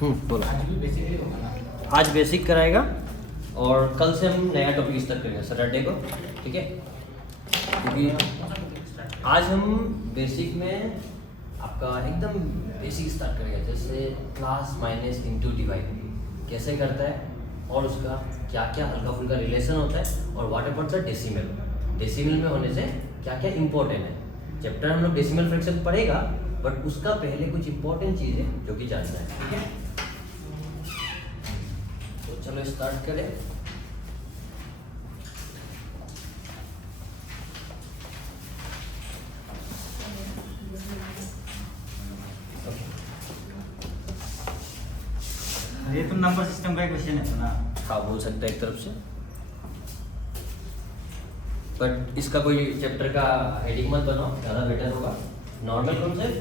बोलो। आज बेसिक कराएगा और कल से हम नया टॉपिक स्टार्ट करेंगे सैटरडे को, ठीक है। क्योंकि आज हम बेसिक में आपका एकदम बेसिक स्टार्ट करेंगे, जैसे प्लस माइनस इंटू डिवाइड कैसे करता है और उसका क्या क्या हल्का फुल्का रिलेशन होता है, और what about the decimal, decimal में होने से क्या क्या इंपॉर्टेंट है। चैप्टर हम लोग डेसिमल फ्रैक्शन पढ़ेगा, बट उसका पहले कुछ इंपॉर्टेंट चीज़ है जो कि जानना है, ठीक है। तो चलो स्टार्ट करें। ये तो नंबर सिस्टम का क्वेश्चन है ना। हाँ, बोल सकते हैं एक तरफ से, बट इसका कोई चैप्टर का हेडिंग मत बनाओ, ज़्यादा बेटर होगा। नॉर्मल कॉन्सेप्ट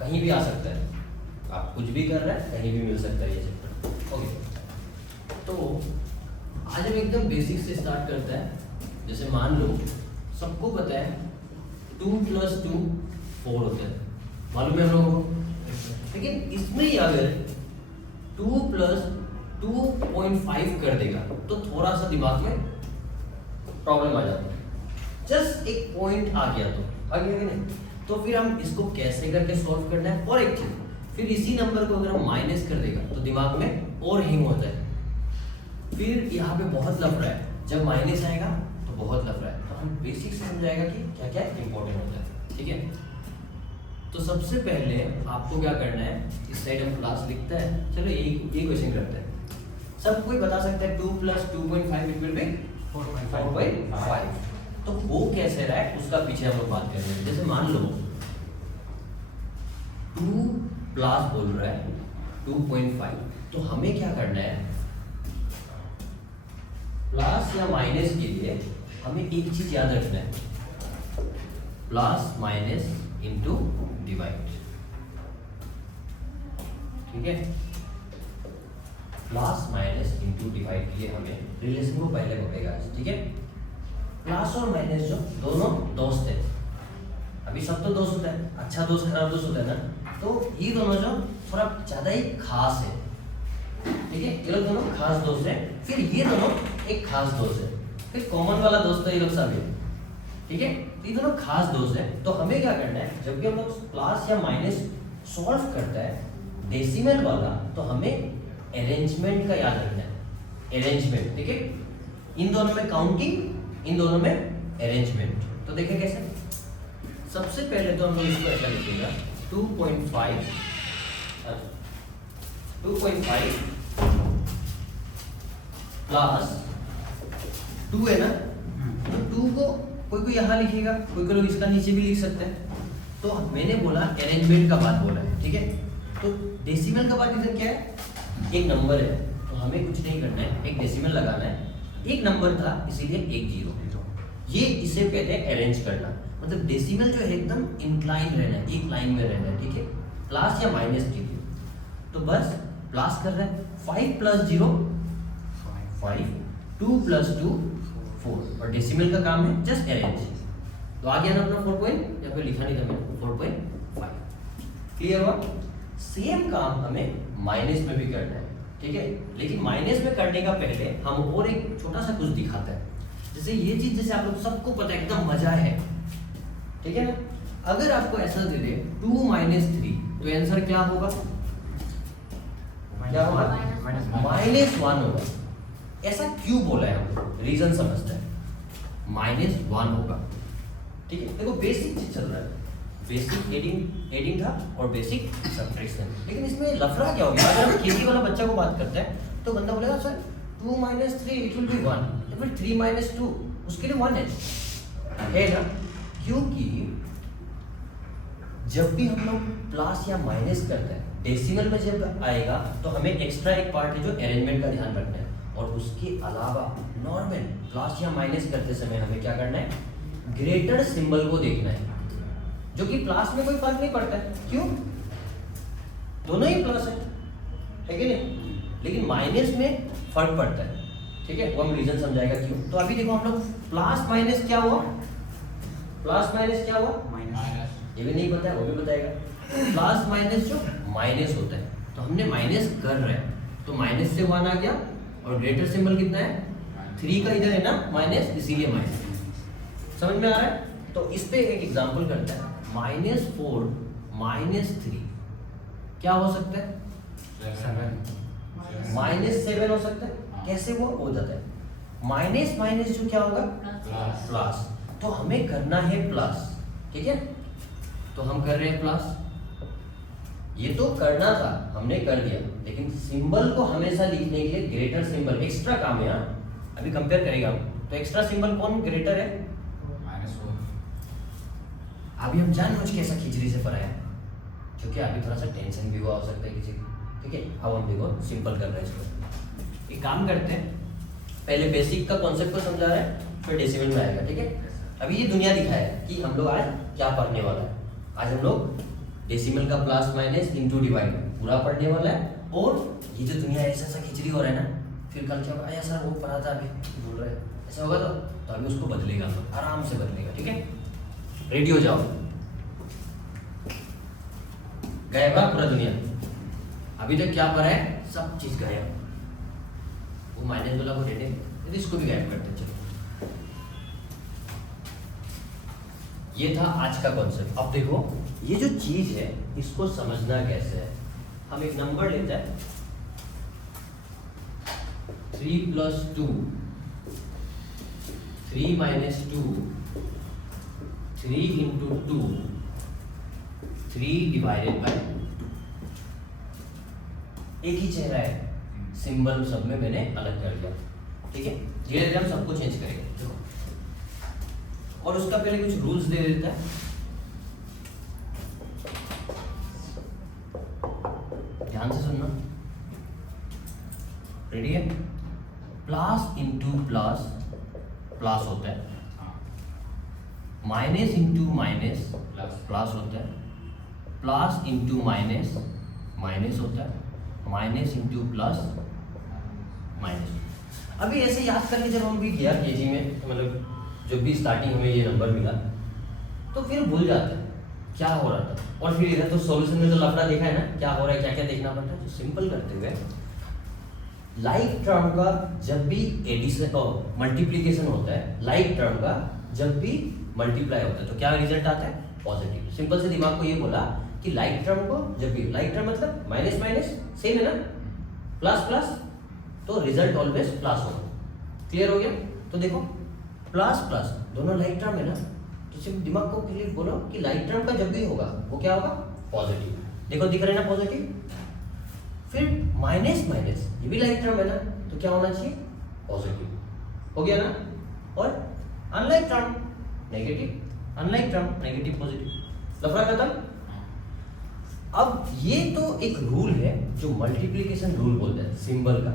कहीं भी आ सकता है, आप कुछ भी कर रहे हैं कहीं भी मिल सकता है ये चैप्टर, ओके। तो आज हम एकदम बेसिक से स्टार्ट करते हैं। जैसे मान लो सबको पता है 2 + 2 4 होता है, मालूम है हम लोगों को। लेकिन इसमें ही अगर 2 + 2.5 कर देगा तो थोड़ा सा दिमाग में प्रॉब्लम आ जाती है। जस्ट एक पॉइंट आ गया तो आ गया कि नहीं, तो फिर हम इसको कैसे करके सॉल्व करना है। और एक चीज, फिर इसी नंबर को अगर हम माइनस कर देगा तो दिमाग में और हिंग होता है, फिर यहाँ पे बहुत लफड़ा है। जब माइनस आएगा तो बहुत लफड़ा है। तो हम बेसिक से समझाएगा कि क्या क्या इंपॉर्टेंट होता है, ठीक है। तो सबसे पहले आपको क्या करना है, इस साइड हम प्लस लिखता है। चलो एक क्वेश्चन करते हैं। सब कोई बता सकता है 2 + 2.5 इक्वल टू 4.5। तो वो कैसे रहा है उसका पीछे हम लोग बात करेंगे। जैसे मान लो 2 प्लस बोल रहा है 2.5, तो हमें क्या करना है, प्लस या माइनस के लिए हमें एक चीज याद रखना है, प्लस माइनस इंटू डिवाइड, ठीक है। प्लस माइनस इंटू डिवाइड के लिए हमें रिलेशन को पहले पकड़ेगा, ठीक है। प्लस और माइनस जो दोनों दोस्त है, अभी सब तो दोस्त होता है, अच्छा दोस्त खराब दोस्त होता है ना, तो ये दोनों जो थोड़ा ज़्यादा ही खास है, ठीक है। ये लोग दोनों खास दोस्त हैं। फिर ये दोनों एक खास दोस्त है, फिर कॉमन वाला दोस्त है ये लोग सभी, ठीक है। तो ये दोनों खास दोस्त है। तो हमें क्या करना है, जब भी हम लोग प्लस या माइनस सॉल्व करता है डेसिमल वाला, तो हमें अरेंजमेंट का याद रखना है, अरेंजमेंट, ठीक है। इन दोनों में काउंटिंग, इन दोनों में अरेंजमेंट। तो देखिए कैसे, सबसे पहले तो हम लोग इसको ऐसा लिखेगा 2.5 प्लस 2 है ना, तो 2 को कोई यहाँ लिखेगा, कोई लोग इसका नीचे भी लिख सकते हैं। तो मैंने बोला अरेंजमेंट का बात बोला है, ठीक है। तो डेसिमल का बात इधर क्या है, एक नंबर है तो हमें कुछ नहीं करना है, एक डेसिमल लगाना है। एक नंबर था इसीलिए एक 0, ये इसे कहते हैं अरेंज करना। मतलब डेसिमल जो है एकदम इंक्लाइन रहना है, एक लाइन में रहना है, ठीक है। प्लस या माइनस के लिए तो बस प्लस कर रहे हैं, 5 + 0 5, 2 + 2 4, और डेसिमल का काम है जस्ट अरेंज। तो आ गया ना अपना 4 पॉइंट, या फिर लिखा नहीं था मैंने 4.5, क्लियर हुआ। सेम काम हमें माइनस में भी करना है, ठीक है। लेकिन माइनस में करने का पहले हम और एक छोटा सा कुछ दिखाते हैं। जैसे ये चीज, जैसे आप लोग सबको पता है एकदम मजा है, ठीक है ना। अगर आपको ऐसा दे दे 2 - 3, तो आंसर क्या होगा, क्या होगा, -1 होगा। ऐसा क्यों बोला है, हम रीजन समझते हैं। -1 होगा, ठीक है। देखो बेसिक चीज चल रहा है, बेसिक एडिंग था और बेसिक सब्ट्रैक्शन। लेकिन इसमें लफड़ा क्या हो गया, अगर हम केजी वाला बच्चा को बात करते हैं तो बंदा बोलेगा सर 2 - 3 इट विल बी 1, या फिर 3 - 2 उसके लिए 1 है ना। क्योंकि जब भी हम लोग प्लस या माइनस करते हैं डेसिमल में जब आएगा तो हमें एक्स्ट्रा एक पार्ट है जो अरेंजमेंट का ध्यान रखना है, और उसके अलावा नॉर्मल प्लस या माइनस करते समय हमें क्या करना है, ग्रेटर सिंबल को देखना है, जो कि प्लस में कोई फर्क नहीं पड़ता है, क्यों, दोनों ही प्लस है कि नहीं। लेकिन माइनस में फर्क पड़ता है, ठीक है। वो हम रीजन समझाएगा क्यों। तो अभी देखो हम लोग प्लस माइनस क्या हुआ, प्लस माइनस क्या हुआ, ये भी नहीं पता है, वो भी बताएगा। प्लस माइनस जो माइनस होता है, तो हमने माइनस कर रहे हैं, तो माइनस से 1 आ गया, और ग्रेटर सिंबल कितना है 3 का इधर है ना माइनस, इसीलिए माइनस। समझ में आ रहा है? तो इस पे एक एग्जांपल करते हैं। -4 -3 क्या हो सकता है? -7 हो सकता है। कैसे वो हो जाता है? माइनस माइनस जो क्या होगा प्लस, तो हमें करना है प्लस, ठीक है? तो हम कर रहे हैं प्लस। ये तो करना था, हमने कर दिया, लेकिन सिंबल को हमेशा लिखने के लिए ग्रेटर सिंबल एक्स्ट्रा काम है। अभी कंपेयर करेगा हम, तो एक्स्ट्रा सिंबल कौन ग्रेटर है? -4। अभी हम जानबूझ के ऐसा खिचड़ी से पढ़ाया क्योंकि अभी थोड़ा सा टेंशन भी हुआ हो सकता है किसी को, ठीक है? अब हम देखो सिंपल कर रहे हैं इसको। एक काम करते हैं, पहले बेसिक का कॉन्सेप्ट को समझा रहे हैं, फिर डेसिमल में आएगा, ठीक है? अभी ये दुनिया दिखाया कि हम लोग आज क्या पढ़ने वाला है। आज हम लोग डेसिमल का प्लस माइनस इंटू डिवाइड पूरा पढ़ने वाला है। और ये जो दुनिया ऐसा ऐसा खिचड़ी हो रहा है ना, फिर कल क्या होगा, अरे सर वो पढ़ा था अभी बोल रहे हैं ऐसा होगा, तो अभी उसको बदलेगा, आराम से बदलेगा, ठीक है? रेडी हो जाओ। गायब है पूरा दुनिया, अभी तक क्या पढ़ा है, सब चीज गायब। वो माइनस वाला को दे दे, इसको भी गायब करते हैं। चलो, ये था आज का कॉन्सेप्ट। अब देखो ये जो चीज है इसको समझना कैसे है। हम एक नंबर लेते हैं 3 + 2, 3 - 2, 3 × 2, 3 / 2। एक ही चेहरा है, सिंबल सब में मैंने अलग कर दिया, ठीक है? धीरे धीरे हम सबको चेंज करेंगे। देखो, और उसका पहले कुछ रूल्स दे देता है। ध्यान से सुनना, रेडी है? प्लस इंटू प्लस प्लस होता है, माइनस इंटू माइनस प्लस होता है, प्लस इंटू माइनस माइनस होता है, माइनस इंटू प्लस माइनस। अभी ऐसे याद करके जब हम भी गया केजी में, मतलब जब भी स्टार्टिंग हमें ये नंबर मिला, तो फिर भूल जाते हैं क्या हो रहा था। और फिर इधर तो सॉल्यूशन में तो लफड़ा देखा है ना, क्या हो रहा है, क्या क्या देखना पड़ता है। तो सिंपल करते हुए लाइक टर्म का जब भी एडिशन और मल्टीप्लिकेशन होता है, लाइक टर्म का जब भी मल्टीप्लाई होता है, तो क्या रिजल्ट आता है? पॉजिटिव। सिंपल से दिमाग को ये बोला कि लाइक टर्म को जब भी, लाइक टर्म मतलब माइनस माइनस सेम है ना, प्लस प्लस, तो रिजल्ट ऑलवेज प्लस होगा। क्लियर हो गया? तो देखो प्लस प्लस दोनों लाइक टर्म है ना, तो सिर्फ दिमाग को क्लियर बोलो कि लाइक टर्म का जब भी होगा वो क्या होगा? पॉजिटिव। देखो दिख रहा है ना पॉजिटिव। फिर माइनस माइनस ये भी लाइक टर्म है ना, तो क्या होना चाहिए? पॉजिटिव। हो गया ना? और unlike term negative, unlike term negative positive. लफड़ा खत्म। अब ये तो एक रूल है जो मल्टीप्लिकेशन रूल बोलते हैं सिंबल का,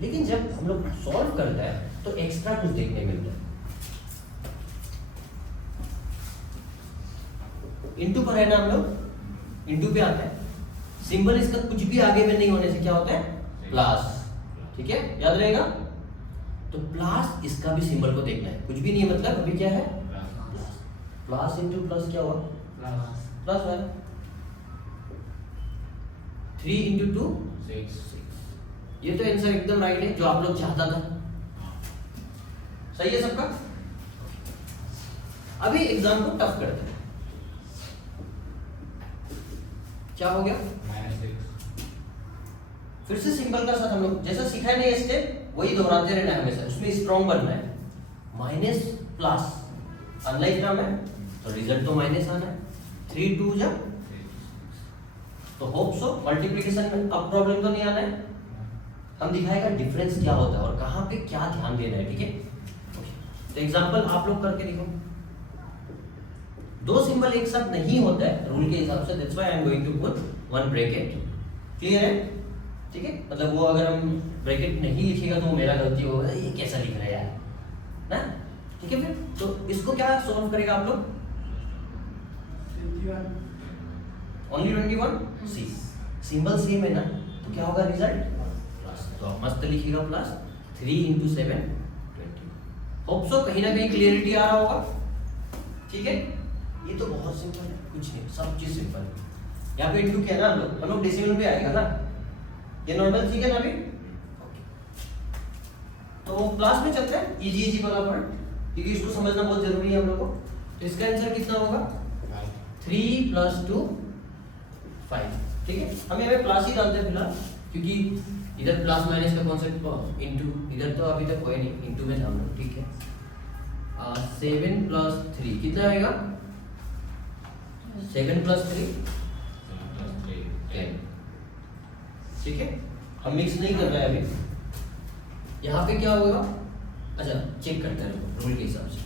लेकिन जब हम लोग सॉल्व करते हैं तो एक्स्ट्रा कुछ देखने मिलता है। इंटू पर है ना, हम लोग इंटू पे आते हैं। सिंबल इसका कुछ भी आगे में नहीं होने से क्या होता है? प्लस, ठीक है? याद रहेगा? तो प्लस इसका भी सिंबल को देखना है, कुछ भी नहीं है मतलब अभी क्या है? प्लस इंटू प्लस क्या हुआ? प्लस है। 3 × 2 6। ये तो आंसर एकदम राइट है जो आप लोग चाहता था। सही है सबका? अभी एग्जाम को टफ करते हैं। क्या हो गया? -6। फिर से सिंबल का साथ हम लोग जैसा सीखा है ना, ये स्टेप वही दोहराते रहना है हमेशा, उसमें स्ट्रॉन्ग बनना है। माइनस प्लस अनलाइक टर्म है तो रिजल्ट तो माइनस आना है। 3 × 2 = तो होप सो मल्टीप्लिकेशन में अब प्रॉब्लम तो नहीं आना है। हम दिखाएगा डिफरेंस क्या होता है और कहाँ पे क्या ध्यान देना है, ठीक है? तो एग्जांपल आप लोग करके देखो। दो सिंबल एक साथ नहीं होता है रूल के हिसाब से, that's why I am going to put one bracket. Clear है? ठीक है, मतलब वो अगर हम ब्रैकेट नहीं लिखेगा तो वो मेरा गलती होगा, ये कैसा लिख रहा है यार ना। ठीक है, फिर तो इसको क्या सॉल्व करेगा आप लोग? ओनली 21 सी सिंबल सेम है ना, तो क्या होगा रिजल्ट? प्लस। तो आप मस्त लिखिएगा प्लस 3 × 7 20। होप सो कहीं ना कहीं क्लियरिटी आ रहा होगा। ठीक है, ये तो बहुत सिंपल है, कुछ नहीं, सब चीज सिंपल है। यहाँ पे इंटू किया ना हम लोग डेसिमल पे आएगा ना, ये नॉर्मल ठीक है ना अभी? तो क्लास में चलते हैं इजी वाला पार्ट, क्योंकि इसको समझना बहुत जरूरी है हम लोग को। तो इसका आंसर कितना होगा? 3 + 2 5। ठीक है, हमें प्लस ही डालते हैं फिलहाल, क्योंकि इधर प्लस माइनस का कॉन्सेप्ट इनटू, इधर तो अभी तक कोई नहीं, इनटू में ध्यान दो। ठीक है, 7 + 3 कितना आएगा? 7 + 3 10। ठीक है, हम मिक्स नहीं कर रहे हैं अभी। यहाँ पे क्या होगा? अच्छा चेक करते हैं रूल के हिसाब से।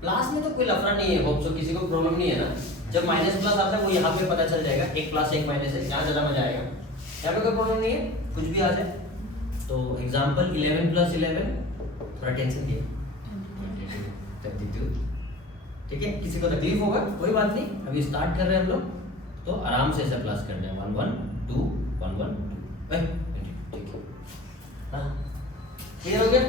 प्लस में तो कोई लफड़ा नहीं है, होप सो किसी को प्रॉब्लम नहीं है ना। जब माइनस प्लस आता है वो यहाँ पे पता चल जाएगा, एक प्लस एक माइनस है, यहाँ ज़्यादा मजा आएगा। यहाँ पे कोई प्रॉब्लम नहीं है, कुछ भी आ जाए। तो एग्जांपल 11 + 11, थोड़ा टेंशन दिए 32। ठीक है, किसी को तकलीफ होगा कोई बात नहीं, अभी स्टार्ट कर रहे हैं हम लोग, तो आराम से ऐसा प्लस करना है। 1 1 2 1 1 2। ठीक है, हाँ क्लियर हो गया?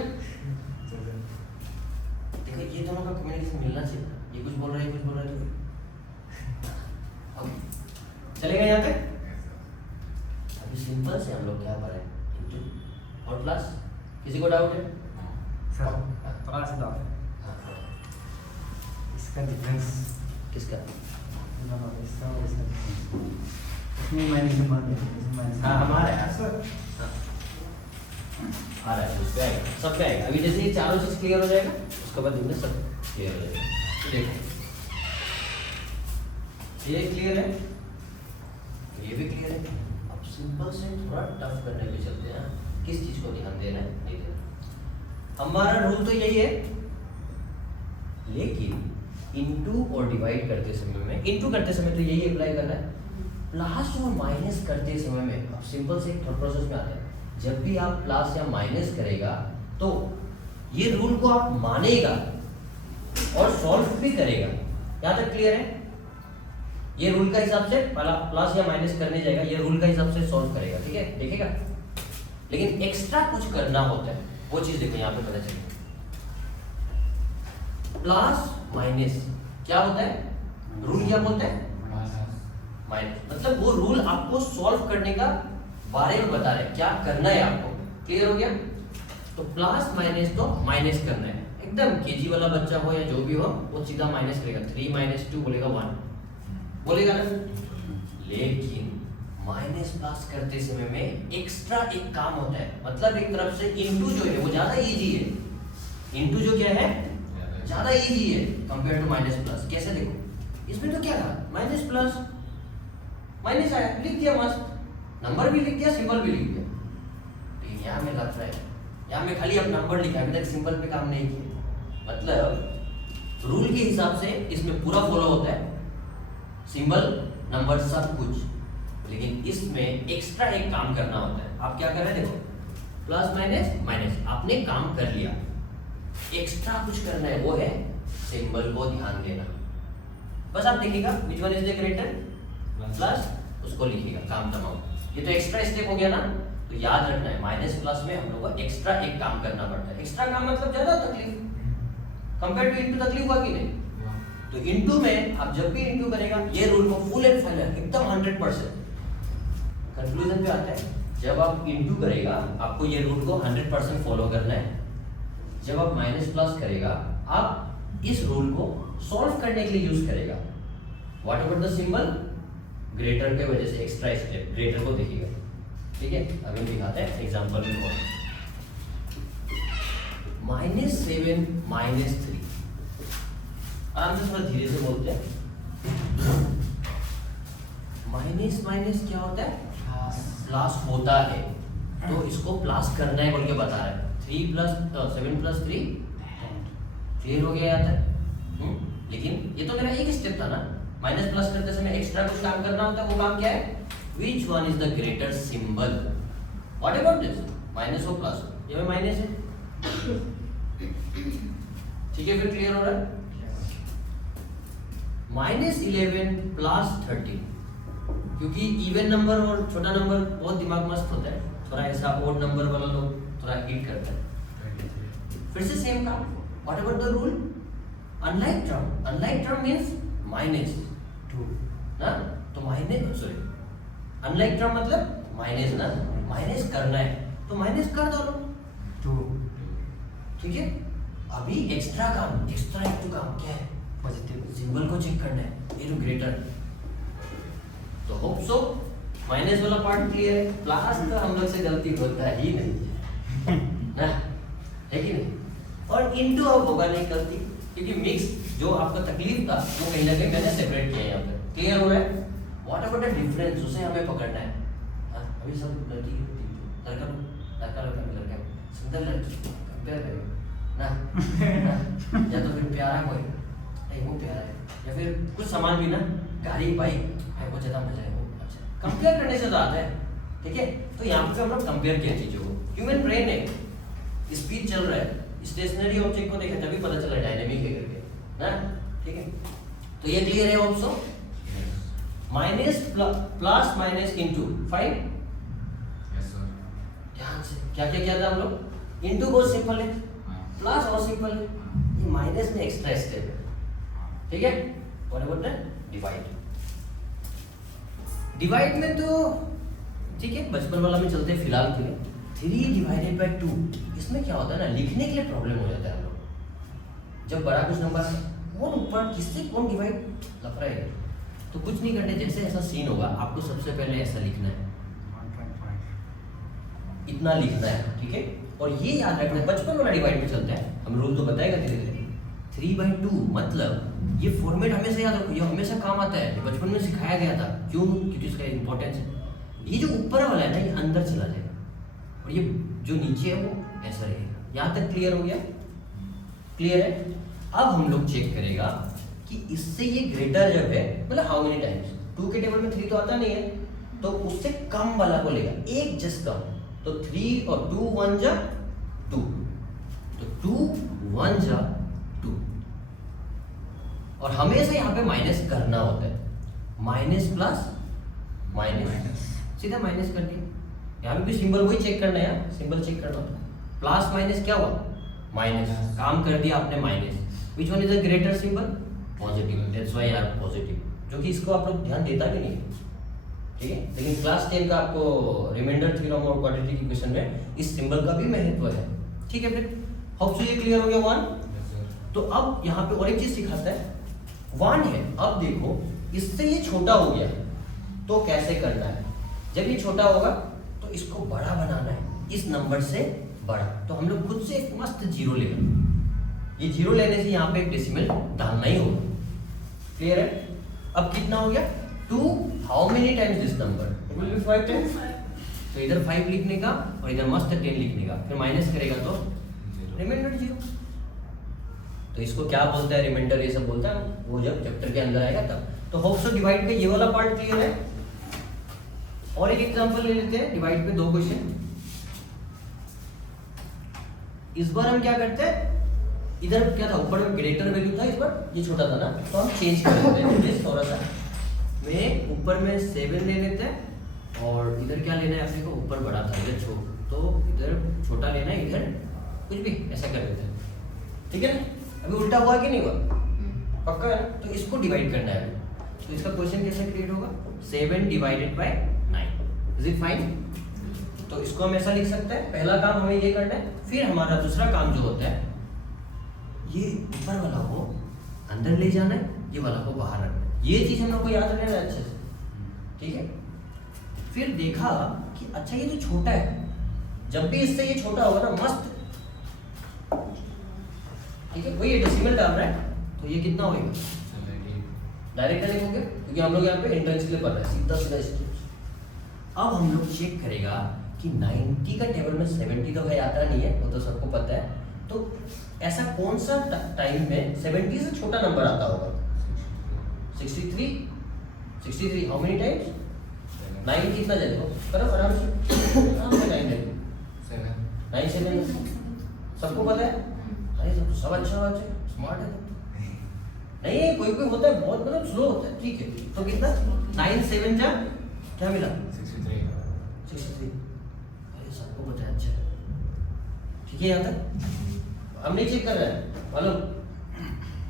देखो ये दोनों का कम्युनिकेशन मिलना चाहिए, ये कुछ बोल रहा है, कुछ बोल रहा है, ओके चलेगा यहाँ पे? अभी सिंपल से हम लोग क्या पढ़े, इनटू और प्लस। किसी को डाउट है? सर थोड़ा सा डाउट है, इसका डिफरेंस किसका? इसका और इसका डिफरेंस इसमें माइनस नंबर है, इसमें माइनस। हाँ हमारा है सर, आ रहा है, उस पे आएगा, सब पे आएगा। अभी जैसे ये चारों चीज क्लियर हो जाएगा, उसके बाद इनमें सब क्लियर हो जाएगा। देखो ये क्लियर है, ये भी क्लियर है। अब सिंपल से थोड़ा टफ करने पे चलते हैं, किस चीज को ध्यान देना है, नहीं देना। हमारा रूल तो यही है, लेकिन इनटू और डिवाइड करते समय में, इनटू करते समय तो यही अप्लाई करना है, प्लस और माइनस करते समय में अब सिंपल से एक थॉट प्रोसेस में आते हैं। जब भी आप प्लस या माइनस करेगा तो ये रूल को आप मानेगा और सॉल्व भी करेगा। यहाँ तक क्लियर है? ये रूल का हिसाब से पहला प्लस या माइनस करने जाएगा, ये रूल का हिसाब से सॉल्व करेगा। ठीक है, देखेगा। लेकिन एक्स्ट्रा कुछ करना होता है, वो चीज देखो यहाँ पे पता चलेगा। प्लस माइनस क्या होता है? रूल क्या बोलते हैं? माइनस। मतलब वो रूल आपको सॉल्व करने का बारे में बता रहे हैं, क्या करना है आपको। क्लियर हो गया? तो प्लस माइनस तो माइनस करना है, एकदम केजी वाला बच्चा हो या जो भी हो वो सीधा माइनस करेगा। 3 - 2 बोलेगा 1 बोलेगा ना। लेकिन माइनस प्लस करते समय में एक्स्ट्रा एक काम होता है, मतलब एक तरफ से इनटू जो है वो ज्यादा इजी है। इनटू जो क्या है, ज्यादा इजी है कंपेयर टू माइनस प्लस। कैसे देखो, इसमें तो क्या था, माइनस प्लस माइनस आया, लिख दिया, मस्त नंबर भी लिख दिया, सिंबल भी लिख दिया। लेकिन यहाँ में लगता है, यहाँ में खाली अब नंबर लिखा, अभी तक सिंबल पे काम नहीं किया। मतलब रूल के हिसाब से इसमें पूरा फॉलो होता है, सिंबल नंबर सब कुछ। लेकिन इसमें एक्स्ट्रा एक काम करना होता है। आप क्या कर रहे हैं, देखो प्लस माइनस माइनस, आपने काम कर लिया, एक्स्ट्रा कुछ करना है, वो है सिंबल को ध्यान देना। बस आप देखिएगा which one is the greater, plus उसको लिखिएगा, काम तमाम। ये तो एक्स्ट्रा स्टेप हो गया ना। तो याद रखना है माइनस प्लस में हम लोग को एक्स्ट्रा एक काम करना पड़ता है। एक्स्ट्रा काम मतलब ज्यादा तकलीफ कंपेयर टू इनटू, तकलीफ हुआ कि नहीं? तो इनटू में आप जब भी इनटू करेगा, ये रूल को फुल एंड फाइनल एकदम 100% कंक्लूजन पे आता है। जब आप इनटू करेगा, आपको ये रूल को 100% फॉलो करना है। जब आप माइनस प्लस करेगा, आप इस रूल को सॉल्व करने के लिए यूज करेगा। What ever the symbol, greater के वजह से एक्स्ट्रा स्टेप, ग्रेटर को देखिएगा। ठीक है, अभी दिखाते हैं एग्जांपल में। -7 - 3, आराम से थोड़ा धीरे से बोलते हैं। माइनस माइनस क्या होता है, प्लस होता है, तो इसको प्लस करना है बोल के बता रहा है। 7 + 3 क्लियर हो गया यहाँ तक? लेकिन ये तो मेरा एक स्टेप था ना। माइनस प्लस करते समय एक्स्ट्रा कुछ काम करना होता है, वो काम क्या है? Which one is the greater symbol? What about this? Minus हो प्लस हो, ये में माइनस है। ठीक है, फिर क्लियर हो रहा है? -11 + 13, क्योंकि इवन नंबर और छोटा नंबर बहुत दिमाग मस्त होता है, थोड़ा ऐसा ओड नंबर वाला लोग थोड़ा हिट करता है। फिर से सेम काम। What about the rule? Unlike term, unlike term means -2 ना, तो माइनस, सॉरी अनलाइक टर्म मतलब माइनस ना, माइनस करना है तो माइनस कर दो, 2 ठीक है। अभी एक्स्ट्रा काम, एक्स्ट्रा एक तो काम क्या है, पॉजिटिव सिंबल को चेक करना है, ये तो ग्रेटर। तो होप सो माइनस वाला पार्ट क्लियर है। प्लस का हम लोग से गलती होता ही नहीं है ना, है कि नहीं। और इनटू अब होगा नहीं गलती, क्योंकि मिक्स जो आपका तकलीफ था वो कहीं ना कहीं मैंने सेपरेट किया है यहाँ पे। क्लियर हो रहा है? व्हाट अबाउट द डिफरेंस, उसे हमें पकड़ना है। हाँ, अभी सब लड़की लड़का लड़का सुंदर लड़की कंपेयर करें ना, या तो फिर प्यारा कोई नहीं, वो प्यारा है, या फिर कुछ सामान भी ना, गाड़ी बाइक है, वो ज़्यादा मजा है वो। अच्छा, कंपेयर करने से तो आता है, ठीक है। तो यहाँ पे हम लोग कंपेयर किया चीज़ों को। ह्यूमन ब्रेन है, स्पीड चल रहा है, स्टेशनरी ऑब्जेक्ट को देखा तभी पता चला डायनेमिक है करके ना, ठीक है। तो ये क्लियर है also. Minus plus minus into, fine. Yes sir. ध्यान से क्या क्या किया था हम लोग, इनटू बहुत सिंपल है, प्लस और सिंपल है, ये माइनस में एक्स्ट्रा स्टेप है, ठीक है। What about the divide, divide में तो ठीक है, बचपन वाला में चलते हैं फिलहाल के लिए। 3 डिवाइडेड बाय 2, इसमें क्या होता है ना, लिखने के लिए प्रॉब्लम हो जाता है हम लोग। जब बड़ा कुछ नंबर है, कौन ऊपर किससे कौन डिवाइड लफड़ा है, तो कुछ नहीं करते। जैसे ऐसा सीन होगा, आपको सबसे पहले ऐसा लिखना है, 1.5 इतना लिखना है, ठीक है। और ये याद रखना है, बचपन वाला डिवाइड में चलता है, हम रूल तो बताएगा धीरे धीरे। 3/2 मतलब ये फॉर्मेट हमेशा याद रखो, ये हमेशा काम आता है, ये बचपन में सिखाया गया था। क्यों? क्योंकि इसका इंपॉर्टेंस है। ये जो ऊपर वाला है ना, ये अंदर चला जाएगा, और ये जो नीचे है वो ऐसा रहेगा। यहाँ तक क्लियर हो गया? क्लियर है। अब हम लोग चेक करेगा कि इससे ये ग्रेटर जब है, मतलब हाउ मेनी टाइम्स, 2 के टेबल में 3 तो आता नहीं है, तो उससे कम वाला को लेगा, एक जस्ट कम। तो 3 और 2 1 जा 2, तो 2 1 जा 2। और हमेशा यहाँ पे माइनस करना होता है, माइनस प्लस माइनस, सीधा माइनस कर दिया। यहाँ पे भी सिंबल वही चेक करना है, सिंबल चेक करना होता है। प्लस माइनस क्या हुआ, माइनस, काम कर दिया आपने minus. Which one is a greater symbol, positive, that's why are positive. जो कि इसको आप लोग ध्यान देता भी नहीं है, ठीक है। लेकिन क्लास 10 का आपको रिमाइंडर थ्योरम और क्वाड्रेटिक इक्वेशन में इस सिंबल का भी महत्व है, ठीक है। फिर होप सो ये क्लियर हो गया 1। तो अब यहाँ पे और एक चीज सिखाता है, 1 है। अब देखो इससे ये छोटा हो गया, तो कैसे करना है। जब ये छोटा होगा तो इसको बड़ा बनाना है, इस नंबर से बड़ा। तो हम लोग खुद से एक मस्त जीरो लेंगे, ये जीरो लेने से यहाँ पे एक डेसिमल डालना ही होगा। क्लियर है? अब कितना हो गया, 2 how many times this number, it will be 5 times. तो इधर 5 लिखने का और इधर मस्त 10 लिखने का, फिर माइनस करेगा तो रिमाइंडर 0। तो इसको क्या बोलता है, रिमाइंडर ये सब बोलता है, वो जब चैप्टर के अंदर आएगा तब। तो होप सो डिवाइड का ये वाला पार्ट क्लियर है। और एक एग्जांपल ले लेते हैं, डिवाइड पे 2 क्वेश्चन। इस बार हम क्या करते हैं, इधर क्या था, ऊपर में ग्रेटर वैल्यू था, इस बार ये छोटा था ना, तो हम चेंज कर देते हैं प्लीज थोड़ा सा। में ऊपर में 7 ले लेते हैं, और इधर क्या लेना है अपने को, ऊपर बड़ा था इधर तो इधर छोटा लेना है, इधर कुछ भी ऐसा कर देते हैं, ठीक है ना। अभी उल्टा हुआ कि नहीं हुआ, पक्का है ना। तो इसको डिवाइड करना है। तो इसका क्वेश्चन कैसे क्रिएट होगा, 7 divided by 9, is it fine. तो इसको हम ऐसा लिख सकते हैं, पहला काम हमें ये करना है। फिर हमारा दूसरा काम जो होता है, ये ऊपर वाला को अंदर ले जाना है, ये वाला को बाहर रखना है। ये चीज हम लोग को याद रखना है अच्छे से, ठीक है। फिर देखा कि अच्छा ये तो छोटा है, जब भी इससे ये छोटा होगा ना मस्त, ठीक है। वही डेसिमल डाल रहा है, तो ये कितना होगा, डायरेक्ट लिखोगे, क्योंकि हम लोग यहाँ पे एंट्रेंस के लिए पढ़ रहे हैं, सीधा सीधा स्टेप्स। अब हम लोग चेक करेगा कि 90 का टेबल में 70 तो भाई आता नहीं है, वो तो सबको पता है। तो ऐसा कौन सा टाइम में 70 से छोटा नंबर आता होगा, 63 हाउ मेनी टाइम्स, 9 कितना जाएगा, करो आराम से, आराम से 9 7 सबको पता है। अरे सब अच्छा स्मार्ट है, नहीं कोई कोई होता है बहुत मतलब स्लो होता है, ठीक है। तो कितना, 9 7 जा क्या मिला, 63। अरे सबको पता है, अच्छा ठीक है। यहाँ तक हम नहीं चेक कर रहे हैं मालूम,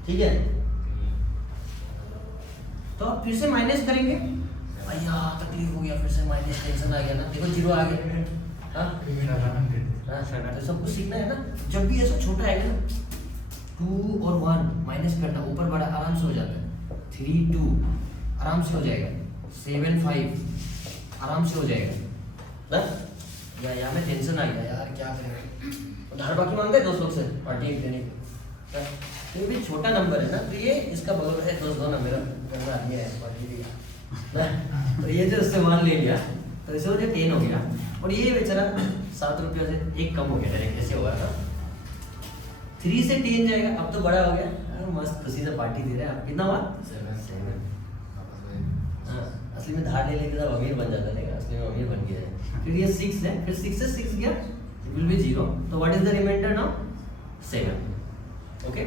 ठीक है। तो अब फिर से माइनस करेंगे, भैया तकलीफ हो गया, फिर से माइनस टेंशन आ गया ना, देखो जीरो आ गया। हाँ तो सब कुछ सीखना है ना, जब भी ऐसा छोटा आएगा ना 2 और 1 माइनस करना, ऊपर बड़ा आराम से हो जाता है। 3 2 आराम से हो जाएगा, 7 5 आराम से हो जाएगा ना। या यहाँ में टेंशन आ गया यार, क्या करें, उधार बाकी मांगते हैं दोस्त लोग से पार्टी देने की। ये भी छोटा नंबर है ना, तो ये इसका बगल है दोस्त दो ना, मेरा करना आ गया है पार्टी दिया, तो ये जो उससे मान ले लिया तो इसे मुझे 10 हो गया, और ये बेचारा 7 रुपये से 1 कम हो गया डायरेक्ट, ऐसे हुआ था। 3 से 10 जाएगा, अब तो बड़ा हो गया, मस्त खुशी से पार्टी दे रहे हैं आप। कितना हुआ? 7। हाँ असली में धार ले लेके सब अमीर बन जाता है, असली में अमीर बन गया है। फिर ये 6 है, फिर 6 से 6 गया, इट विल बी 0, तो what is the reminder now? 7। Okay,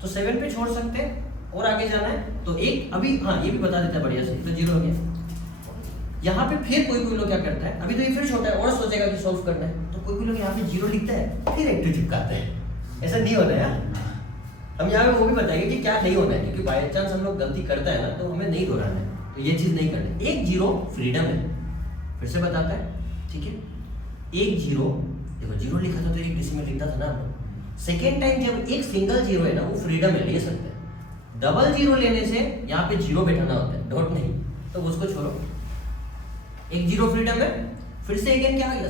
तो 7 पे छोड़ सकते हैं और आगे जाना है तो एक अभी, हाँ ये भी बता देता है बढ़िया से, तो 0 हो गया। यहाँ पे फिर कोई लोग क्या करता है, अभी तो ये फिर छोटा है और सोचेगा कि सॉल्व करना है, तो कोई लोग यहाँ पे 0 लिखता है फिर एक्टिव चिपकाते हैं। ऐसा नहीं होता है यार, हम यहाँ पे वो भी बताएंगे कि क्या नहीं होना है, क्योंकि बाई चांस हम लोग गलती करता है ना तो हमें नहीं दोहराना है, तो ये चीज़ नहीं करनी। एक 0 फ्रीडम है, फिर से बताता है, ठीक है। एक 0, देखो 0 लिखा था तो एक डिसिमल लिखता था ना, सेकेंड टाइम जब एक सिंगल 0 है ना, वो फ्रीडम है, ले सकते हैं। डबल 0 लेने से यहाँ पे 0 बैठाना होता है, डॉट नहीं, तो उसको छोड़ो। एक 0 फ्रीडम है, फिर से अगेन क्या आ गया,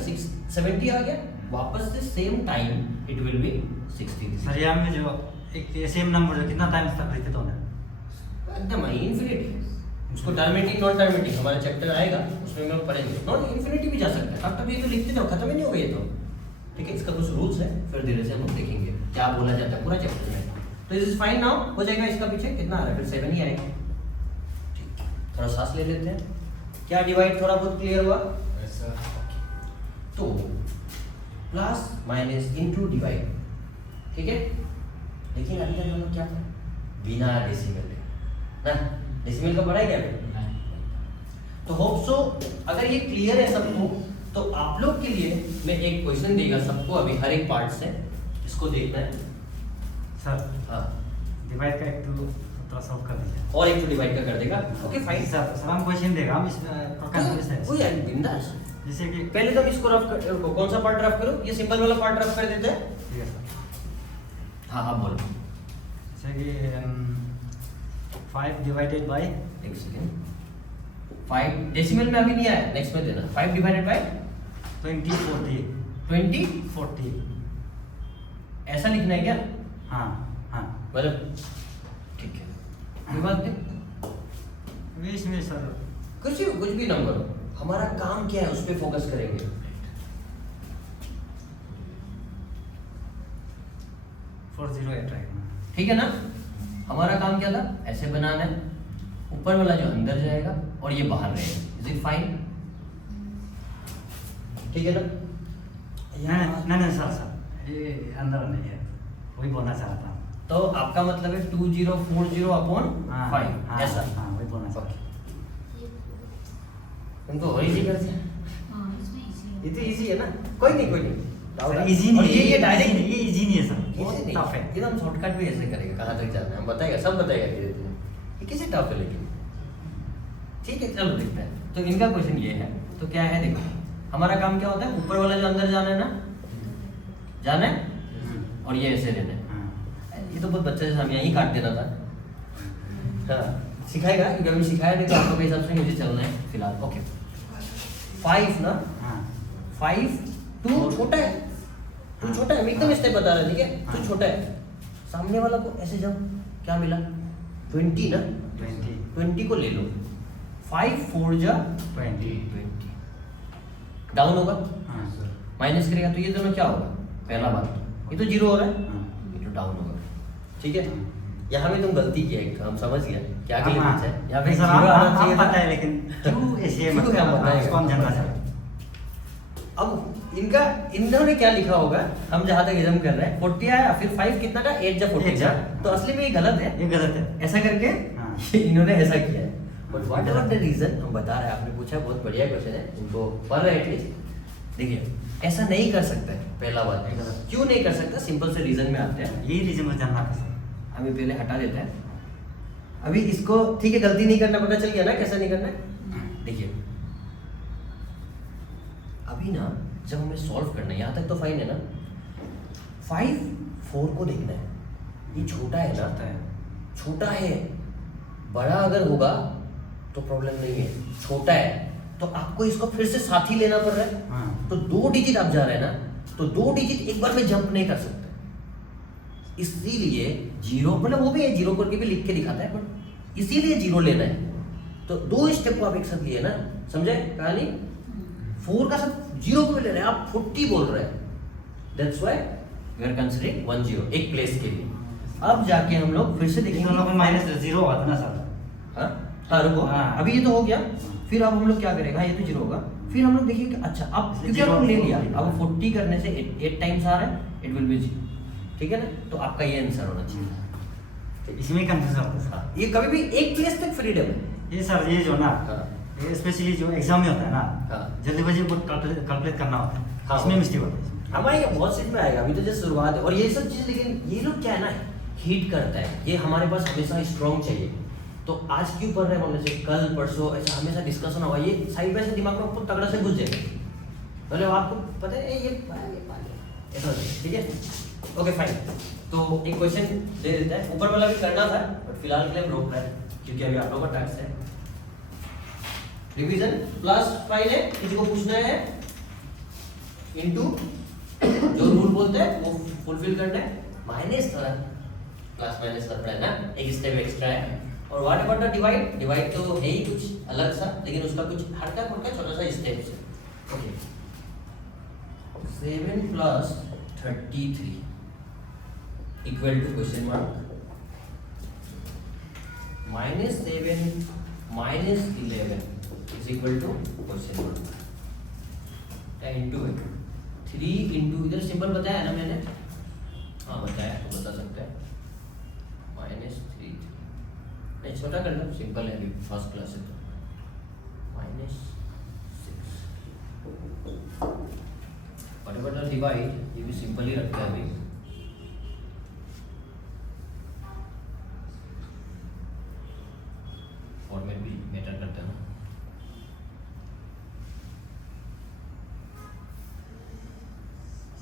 70 आ गया, वापस से same time it will be 60। Sir यहाँ में जो एक सेम नंबर जो कितना टाइम्स तक रिपीट होना है? एकदम इन्फिनिटी, उसको टर्मिनेटिंग नॉन टर्मिनेटिंग हमारा चैप्टर आएगा, उसमें हम लोग पढ़ेंगे। नॉन इन्फिनिटी भी जा सकता है, अब तक ये तो लिखते जाओ, खत्म ही नहीं होगा ये तो, ठीक है। इसका कुछ रूल्स है, फिर धीरे से हम लोग देखेंगे क्या बोला जाता है पूरा चैप्टर में। तो दिस इज फाइन नाउ, हो जाएगा। इसका पीछे कितना आ रहा है, फिर 7 ही आएगा, ठीक। थोड़ा सांस ले लेते हैं। क्या डिवाइड थोड़ा बहुत क्लियर हुआ? ऐसा तो प्लस माइनस इनटू डिवाइड, ठीक है। लेकिन अभी तक हम लोग क्या बिना डेसिमल ना, डेसिमल का पढ़ा है क्या? तो होप सो अगर ये क्लियर है सबको, तो आप लोग के लिए मैं एक क्वेश्चन देगा सबको अभी, हर एक पार्ट से, इसको देखना है सर। हाँ, डिवाइड का एक तो सॉल्व कर दीजिए, और एक तो डिवाइड का कर देगा। Okay fine sir. सर हम क्वेश्चन देगा, हम इस प्रकार से वही है बिंदास। जैसे कि पहले तो इसको रफ कर, कौन सा पार्ट रफ करो, ये सिंपल वाला पार्ट रफ कर देते हैं। ठीक है सर। हाँ हाँ बोलो। जैसे कि 5 डिवाइडेड बाय, एक सेकेंड, 5 डेसिमल में अभी नहीं आया, नेक्स्ट में देना। 5 डिवाइडेड बाय 20 40 20, 40। ऐसा लिखना है क्या? हाँ हाँ, मतलब ठीक है, कोई बात नहीं, इसमें सर कुछ भी नंबर हो, हमारा काम क्या है उस पर फोकस करेंगे। 408 रहेगा, ठीक है ना। हमारा काम क्या था, ऐसे बनाना है, ऊपर वाला जो अंदर जाएगा और ये बाहर रहेगा। Is it fine? ठीक है ना। नहीं सर, सर ये अंदर नहीं है, वही बोलना चाहता हूँ। तो आपका मतलब है 2040 अपॉन 5, ऐसा। हाँ वही बोलना चाहता हूँ। तुमको और इजी कर दिया, ये तो इजी है ना, कोई नहीं सर इजी नहीं, ये डायरेक्ट ये इजी नहीं है सर, इजी बहुत नहीं, टफ है। एकदम शॉर्टकट भी ऐसे करेगा, कहाँ तक जाना है हम बताएगा, सब बताएगा धीरे धीरे। ये कैसे टफ है लेकिन, ठीक है चलो देखते हैं। तो इनका क्वेश्चन ये है, तो क्या है देखो, हमारा काम क्या होता है, ऊपर वाला जो अंदर जाना है ना, जाना है, और ये ऐसे लेना है। ये तो बहुत बच्चे जैसा हम यहीं काट देना था। हाँ सिखाएगा, क्योंकि अभी सिखाया नहीं तो आप लोग के हिसाब से मुझे चलना है फिलहाल। ओके 5 ना, 5 2 छोटा है, 2 छोटा है, मैं एकदम स्टेप बता रहा, ठीक है। 2 छोटा है, सामने वाला को ऐसे जाओ, क्या मिला 20 ना, 20 को ले लो, 5 4 जा 20 डाउन होगा, माइनस करेगा तो ये दोनों क्या होगा, पहला बात ये तो 0 हो रहा है, ये तो डाउन होगा, ठीक है। यहाँ में तुम गलती किया, एक हम समझ गया क्या के लिए पूछा है, यहाँ पे 0 आना चाहिए था, पता है लेकिन क्यों ऐसे क्यों क्या बताएगा, उसको हम जानना चाहते हैं। अब इन्होंने क्या लिखा होगा, हम जहाँ तक इजम कर रहे हैं 40 आया, फिर 5 कितना का 8 जा 40 जा, तो असली में ये गलत है, ये गलत है ऐसा करके हाँ। ये इन्होंने ऐसा किया है। But whatever the reason, हम बता रहे हैं, आपने पूछा बहुत बढ़िया क्वेश्चन है, उनको पढ़ रहे एटलीस्ट। देखिए ऐसा नहीं कर सकता है, पहला बात क्यों नहीं कर सकता, सिंपल से रीजन में आते हैं। यही रीजन में जानना था। हमें पहले हटा देते हैं, अभी इसको ठीक है, गलती नहीं करना, पता चल गया ना कैसा नहीं करना है। अभी ना जब हमें सॉल्व करना है, यहाँ तक तो फाइन है ना, 5 4 को देखना है, ये छोटा है ना, छोटा है, बड़ा अगर होगा तो प्रॉब्लम नहीं है, छोटा है तो आपको इसको फिर से साथ ही लेना पड़ रहा है। हाँ। तो 2 डिजिट आप जा रहे हैं ना, तो 2 डिजिट एक बार में जंप नहीं कर सकते, इसीलिए 0, मतलब वो भी है 0 करके भी लिख के दिखाता है, बट इसीलिए 0 लेना है। तो 2 स्टेप को आप एक साथ लिए ना, समझे कहानी? 4 का साथ 0 को ले रहे हैं, आप 40 बोल रहे हैं, that's why we are considering 1 0 एक प्लेस के लिए। अब जाके हम लोग फिर से देखेंगे, दोनों में -0 हुआ था ना सर। हाँ हाँ रुको, हाँ। अभी ये तो हो गया, फिर अब हम लोग क्या करेंगे, हाँ ये तो 0 होगा, फिर हम लोग देखिए अच्छा अब क्योंकि हम लोग ले लिया, अब 40 करने से 8 टाइम्स आ रहा है, इट विल बी 0, ठीक है ना? तो आपका ये आंसर होना चाहिए। इसमें कंफ्यूजन होता है सर। हाँ, ये कभी भी एक प्लेस तक फ्रीडम है। ये सर ये जो ना, हाँ। ये स्पेशली जो एग्जाम में होता है ना, हाँ। जल्दीबाजी में कैलकुलेट करना होता है, हाँ। इसमें मिस्टेक होता है। हमारे ये बहुत चीज में आएगा, अभी तो जस्ट शुरुआत है, और ये सब चीज लेकिन ये लोग क्या है ना, हीट करता है, ये हमारे पास हमेशा स्ट्रॉन्ग चाहिए। तो आज क्यों पढ़ रहे हैं बोलने से, कल परसों ऐसा हमेशा डिस्कशन होगा, ये साइड बाय साइड दिमाग में आपको तगड़ा से घुस जाएगा, मतलब आपको पता है ये ऐसा होता है, ठीक है? ओके फाइन, तो एक क्वेश्चन दे देता है, ऊपर वाला भी करना था बट फिलहाल के लिए हम रोक रहे हैं क्योंकि अभी आप लोगों का टास्क है रिवीजन प्लस फाइन है, किसी को पूछना है इनटू जो रूल बोलते हैं वो फुलफिल करना है, माइनस थोड़ा प्लस माइनस करना है ना, एक स्टेप एक्स्ट्रा है। और what about the divide, divide तो है ही कुछ अलग सा, लेकिन उसका कुछ हल्का फुल्का छोटा सा स्टेप है। Okay 7 plus 33 equal to question mark -7 minus 11 is equal to question mark into 3 into, इधर सिंपल बताया ना मैंने, हाँ बताया तो बता सकते हैं, -3 नहीं छोटा कर लो, सिंपल है अभी फर्स्ट क्लास है तो, -6 व्हाट अबाउट द डिवाइड, ये भी सिंपल ही रखते हैं अभी, फॉर्मेट भी मैटर करता है ना,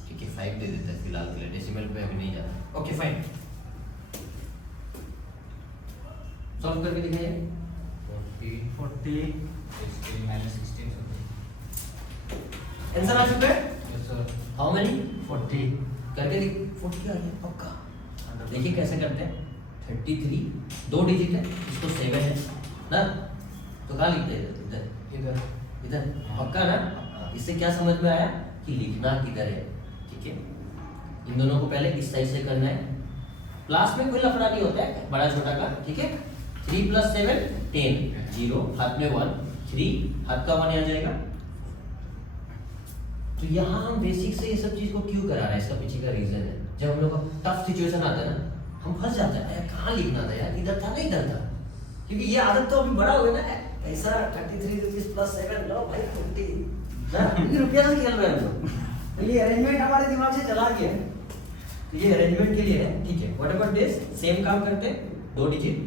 ठीक है 5 दे देता है फिलहाल के लिए, डेसिमल पे अभी नहीं जाता। ओके फाइन, सॉल्व करके दिखाइए। 40 16 minus 16 something. आंसर आ चुका है? Yes sir. How many? 40 करके दिख 40 आ गया पक्का। देखिए कैसे करते हैं, 33 2 डिजिट है, इसको 7 है ना, तो कहाँ लिखते हैं, इधर इधर इधर पक्का ना। इससे क्या समझ में आया कि लिखना किधर है, ठीक है? इन दोनों को पहले इस साइड से करना है, क्लास में कोई लफड़ा नहीं होता है बड़ा छोटा का, ठीक है? 3 + 7 10, 0 हाथ में 1, 3 हाथ का 1 आ जाएगा। तो यहाँ हम बेसिक से ये सब चीज को क्यों करा रहे हैं, इसका पीछे का रीजन है, जब हम लोग का टफ सिचुएशन आता है ना, हम फंस जाते हैं, यार कहाँ लिखना था यार, इधर था नहीं इधर था, क्योंकि ये आदत तो अभी बड़ा हो गया ना, ऐसा 33 रुपीज + 7 लो भाई 20 ना, रुपया से खेल रहे हैं हम लोग, तो ये अरेंजमेंट हमारे दिमाग से चला गया है, तो ये अरेंजमेंट के लिए है, ठीक है? व्हाट अबाउट दिस, सेम काम करते हैं, 2 डिजिट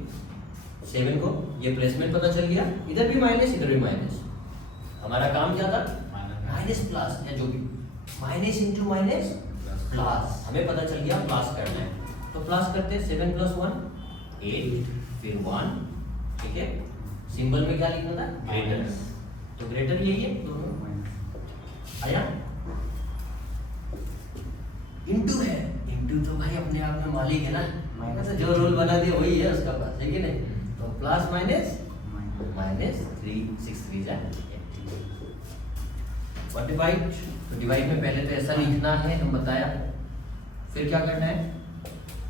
7 को, ये प्लेसमेंट पता चल गया, इधर भी माइनस इधर भी माइनस, हमारा काम क्या था, माइनस प्लस या जो भी, माइनस इंटू माइनस प्लस, हमें पता चल गया प्लस करना है, तो प्लस करते हैं 7 + 1 8 फिर 1, ठीक है? सिंबल में क्या लिखना था, ग्रेटर, तो ग्रेटर यही है दोनों आया, इनटू है, इनटू तो भाई अपने आप में मालिक है ना, माइनस जो रूल बना दिया वही है उसका पास, है कि नहीं? तो प्लस माइनस माइनस 3 6 3 जा 8, और डिवाइड, तो डिवाइड में पहले तो ऐसा लिखना है, हम बताया, फिर क्या करना है,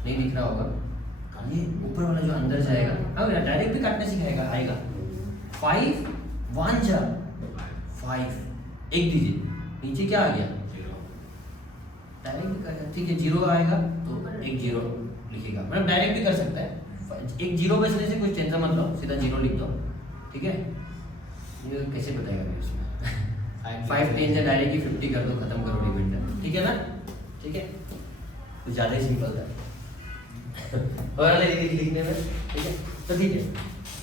नहीं लिखना होगा, ये ऊपर वाला जो अंदर जाएगा, हाँ डायरेक्ट भी काटना सिखाएगा, आएगा 5 1 जा 5, एक डिजिट नीचे क्या आ गया, डायरेक्ट भी कर, ठीक है? 0 आएगा तो एक 0 लिखेगा, मतलब डायरेक्ट भी कर सकता है, एक 0 बचने से कुछ टेंशन मत लो, सीधा 0 लिख दो, ठीक है? ये कैसे बताएगा फिर उसमें 5 10 से डायरेक्ट ही 50 कर दो, खत्म करो डिविडेंड, ठीक है ना? ठीक है, कुछ ज़्यादा ही सिंपल था और लिखने में, ठीक है? तो ठीक है,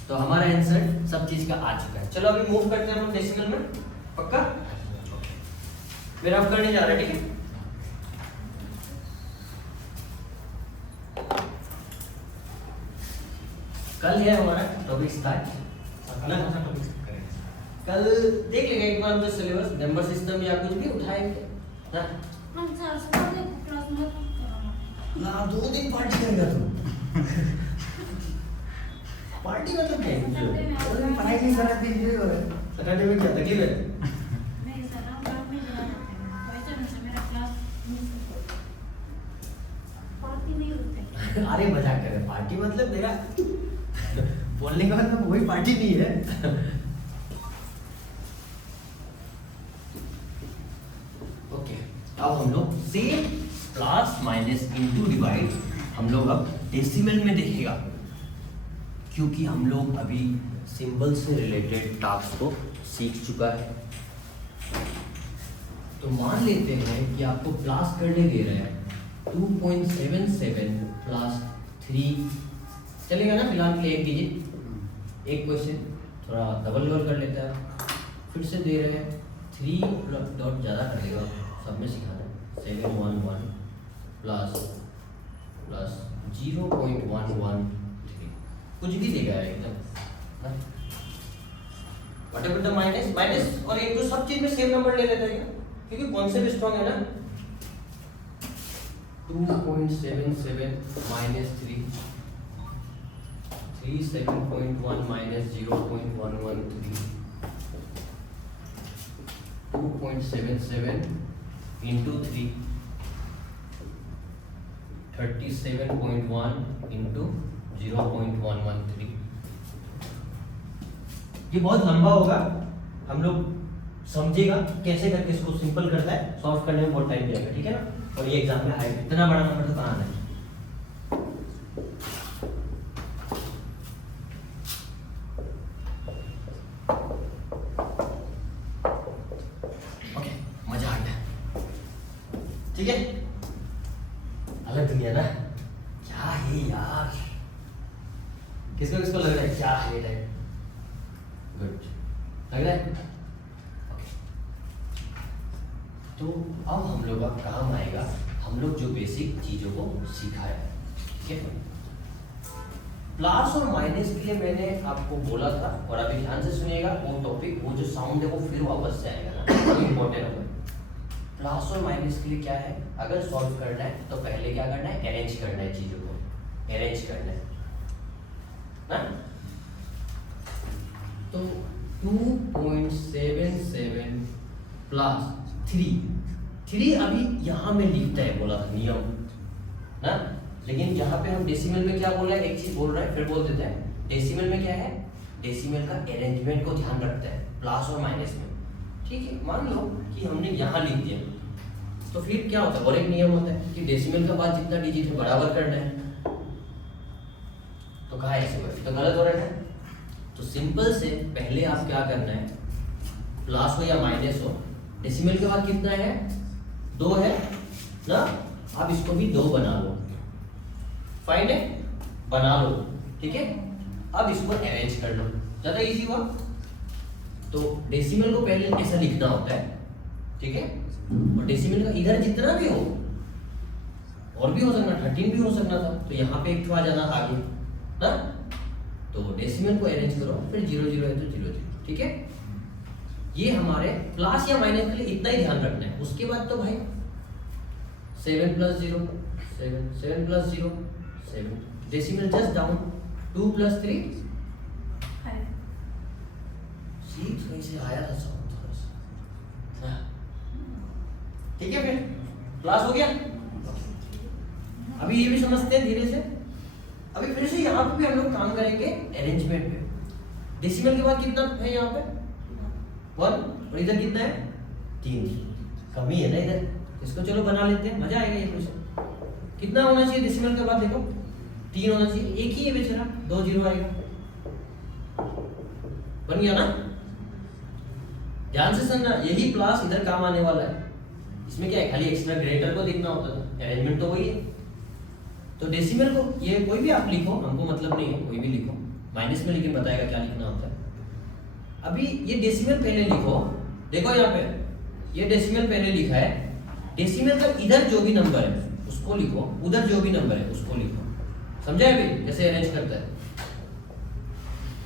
तो हमारा आंसर सब चीज़ का आ चुका है। चलो अभी मूव करते हैं हम डेसिमल में, पक्का? फिर आप करने जा रहे हैं, ठीक है। कल है हमारा टॉपिक स्टार्ट अगला कौन सा टॉपिक करेंगे? कल देख लेंगे एक बार सिलेबस नंबर सिस्टम या कुछ भी उठाएंगे ना। ना 2 दिन पार्टी करेगा तू। पार्टी मतलब क्या है? पढ़ाई नहीं करा थी जो सैटरडे में क्या तकलीफ है? अरे मजाक कर रहे हैं, पार्टी मतलब मेरा बोलने का मतलब वही पार्टी नहीं है। ओके, अब हम लोग same plus minus into divide हम लोग अब डेसिमल में देखेगा, क्योंकि हम लोग अभी सिंबल से रिलेटेड टास्क को सीख चुका है। तो मान लेते हैं कि आपको प्लस करने दे रहे हैं 2.77 प्लस 3, चलेगा ना फिलहाल के लिए एक कीजिए। एक क्वेश्चन थोड़ा डबल डबल कर लेता है, फिर से दे रहे हैं 3 डॉट ज़्यादा कर देगा, सब में सिखाना है। 711 प्लस 0.113 कुछ भी देगा एकदम। व्हाटएवर द माइनस और एक तो सब चीज में सेम नंबर ले लेता है क्या? क्योंकि कॉन्सेप्ट स्ट्रॉन्ग है ना। 2.77 माइनस 3 37.1 माइनस 0.113 2.77 इंटू 3 37.1 इंटू 0.113। ये बहुत लंबा होगा, हम लोग समझेगा कैसे करके इसको सिंपल करता है, सॉल्व करने में बहुत टाइम लगेगा, ठीक है ना। और ये एग्जाम में आएगा, इतना बड़ा नंबर तो कहाँ आना है। ओके, मजा आ गया, ठीक है। अलग दुनिया ना, क्या है यार, किसको किसको लग रहा है क्या है टाइप? गुड, लग रहा है। तो अब हम लोग का काम आएगा, हम लोग जो बेसिक चीजों को सीखा है, ठीक है। प्लस और माइनस के लिए मैंने आपको बोला था, और अभी ध्यान से सुनिएगा, वो टॉपिक, वो जो साउंड है वो फिर वापस से आएगा ना, वो इम्पोर्टेंट है। प्लस और माइनस के लिए क्या है, अगर सॉल्व करना है तो पहले क्या करना है, अरेंज करना है, चीजों को अरेंज करना है ना। तो 2.77 प्लस 3 अभी यहाँ में लिखता है, बोला था नियम ना, लेकिन यहाँ पे हम डेसिमल में क्या बोल रहे हैं, एक चीज बोल रहे हैं फिर बोल देते हैं। डेसिमल में क्या है, डेसिमल का अरेंजमेंट को ध्यान रखता है प्लस और माइनस में, ठीक है। मान लो कि हमने यहाँ लिख दिया, तो फिर क्या होता है, और एक नियम होता है कि डेसिमल का बाद जितना डिजिट है बराबर करना है। तो कहा ऐसे तो गलत हो रहा है। तो सिंपल से पहले आप क्या करना है, प्लस हो या माइनस हो, डेसिमल के बाद कितना है, 2 है ना, आप इसको भी 2 बना लो, फाइन है, बना लो, ठीक है। अब इसको अरेंज कर लो, ज्यादा इजी हुआ। तो डेसिमल को पहले ऐसा लिखना होता है, ठीक है। और डेसिमल का इधर जितना भी हो, और भी हो सकना, 13 भी हो सकना था, तो यहाँ पे एक आ जाना आगे ना। तो डेसिमल को अरेंज करो, फिर 0 0 है तो 0 0, ठीक है। ये हमारे प्लस या माइनस के लिए इतना ही ध्यान रखना है। उसके बाद तो भाई 7 + 0 7 7 + 0 7, डेसिमल जस्ट डाउन, 2 + 3 6, कहीं से आया था सब थोड़ा सा, ठीक है। फिर प्लस हो गया। अभी ये भी समझते हैं धीरे से। अभी फिर से यहाँ पे भी हम लोग काम करेंगे अरेंजमेंट पे। डेसिमल के बाद कितना है यहाँ पे, 1, और इधर कितना है, 3, कमी है ना इधर, इसको चलो बना लेते हैं, मजा आएगा ये क्वेश्चन। कितना होना चाहिए डेसिमल के बाद, देखो 3 होना चाहिए, एक ही है बेचारा, 2 0 आएगा, बन गया ना। ध्यान से सुनना, यही प्लस इधर काम आने वाला है। इसमें क्या है, खाली एक्स्ट्रा ग्रेटर को देखना होता था, अरेंजमेंट तो वही है। तो डेसिमल को ये कोई भी आप लिखो, हमको मतलब नहीं है, कोई भी लिखो माइनस में, लेकिन बताएगा क्या लिखना होता है। अभी ये डेसिमल पहले लिखो, देखो यहाँ पे ये डेसिमल पहले लिखा है, डेसिमल का इधर जो भी नंबर है उसको लिखो, उधर जो भी नंबर है उसको लिखो। समझे अभी कैसे अरेंज करता है?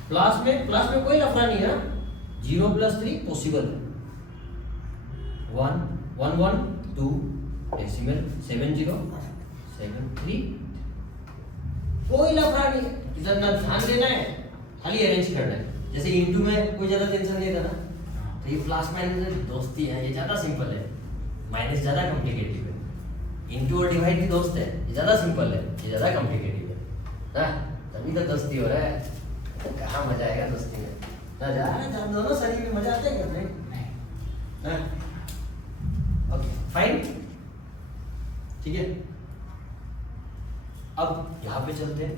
प्लस में कोई लफड़ा नहीं है। 0 + 3 पॉसिबल है। 1 1 1 2 डेसिमल 7 0 7 3, कोई लफड़ा नहीं है। इधर ना ध्यान देना है, खाली अरेंज करना है। जैसे इनटू में कोई ज्यादा टेंशन नहीं था ना, तो ये प्लस माइनस दोस्ती है, ये ज्यादा सिंपल है। माइनस ज्यादा कॉम्प्लिकेटेड है। इनटू और डिवाइड भी दोस्त है, ये ज्यादा सिंपल है, ये ज्यादा कॉम्प्लिकेटेड है ना। तभी तो दोस्ती हो रहा है। तो कहाँ मजा आएगा दोस्ती में ना? जा दोनों शरीर में मजा आता है क्या? नहीं। ओके फाइन, ठीक है। अब यहाँ पे चलते हैं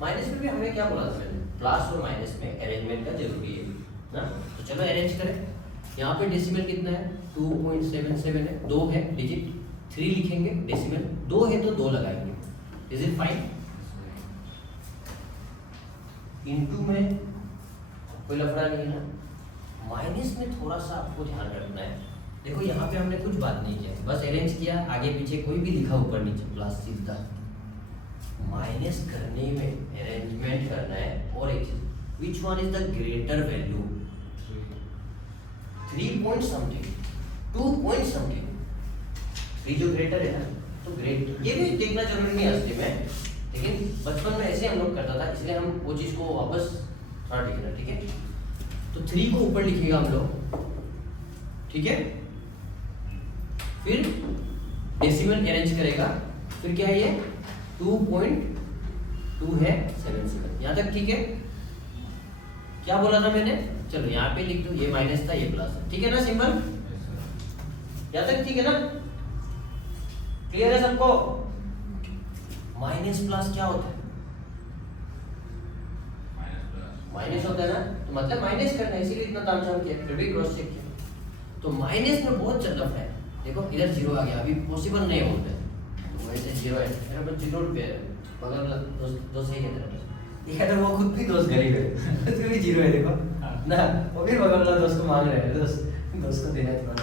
माइनस में भी हमें क्या बोला था मैंने? प्लस और माइनस में अरेंजमेंट का जरूरी है ना। तो चलो अरेंज करें। यहाँ पे डेसिमल कितना है? 2.77 है, 2 है डिजिट, 3 लिखेंगे, डेसिमल 2 है तो 2 लगाएंगे। Is it fine? इनटू में कोई लफड़ा नहीं है ना। माइनस में थोड़ा सा आपको ध्यान रखना है। देखो यहाँ पे हमने कुछ बात नहीं किया, बस अरेंज किया, आगे पीछे कोई भी लिखा ऊपर नीचे प्लस सीधा। माइनस करने में अरेंजमेंट करना है। और एक चीज, विच one is the greater value? 3 point something, 2 point something, 3 जो ग्रेटर है ना, तो ग्रेट ये भी देखना जरूरी नहीं है असली में, लेकिन बचपन में ऐसे हम लोग करता था, इसलिए हम वो चीज को वापस थोड़ा देखना, ठीक है। तो 3 को ऊपर लिखेगा हम लोग, ठीक है। फिर डेसिमल अरेंज करेगा, फिर क्या है ये? 2.2 है 77, यहाँ तक ठीक है। क्या बोला था मैंने? चलो यहाँ पे लिख दो, ये माइनस था ये प्लस है, ठीक है ना सिंबल? यहाँ तक ठीक है ना? क्लियर है सबको? माइनस प्लस क्या होता है? माइनस होता है ना, तो मतलब माइनस करना है, इसीलिए इतना तामझाम किया, फिर भी क्रॉस चेक किया। तो माइनस में बहुत चल रहा है। देखो इधर 0 आ गया, अभी पॉसिबल नहीं होता है, तो वैसे 0 है, मेरा पर 0 पे है, बगल वाला दोस्त सही कहता है। ये कहता है वो खुद भी दोस्त गरीब है, उसको भी 0 है देखो ना, वो भी बगल वाला दोस्त को मांग रहे हैं, दोस्त को देना है थोड़ा।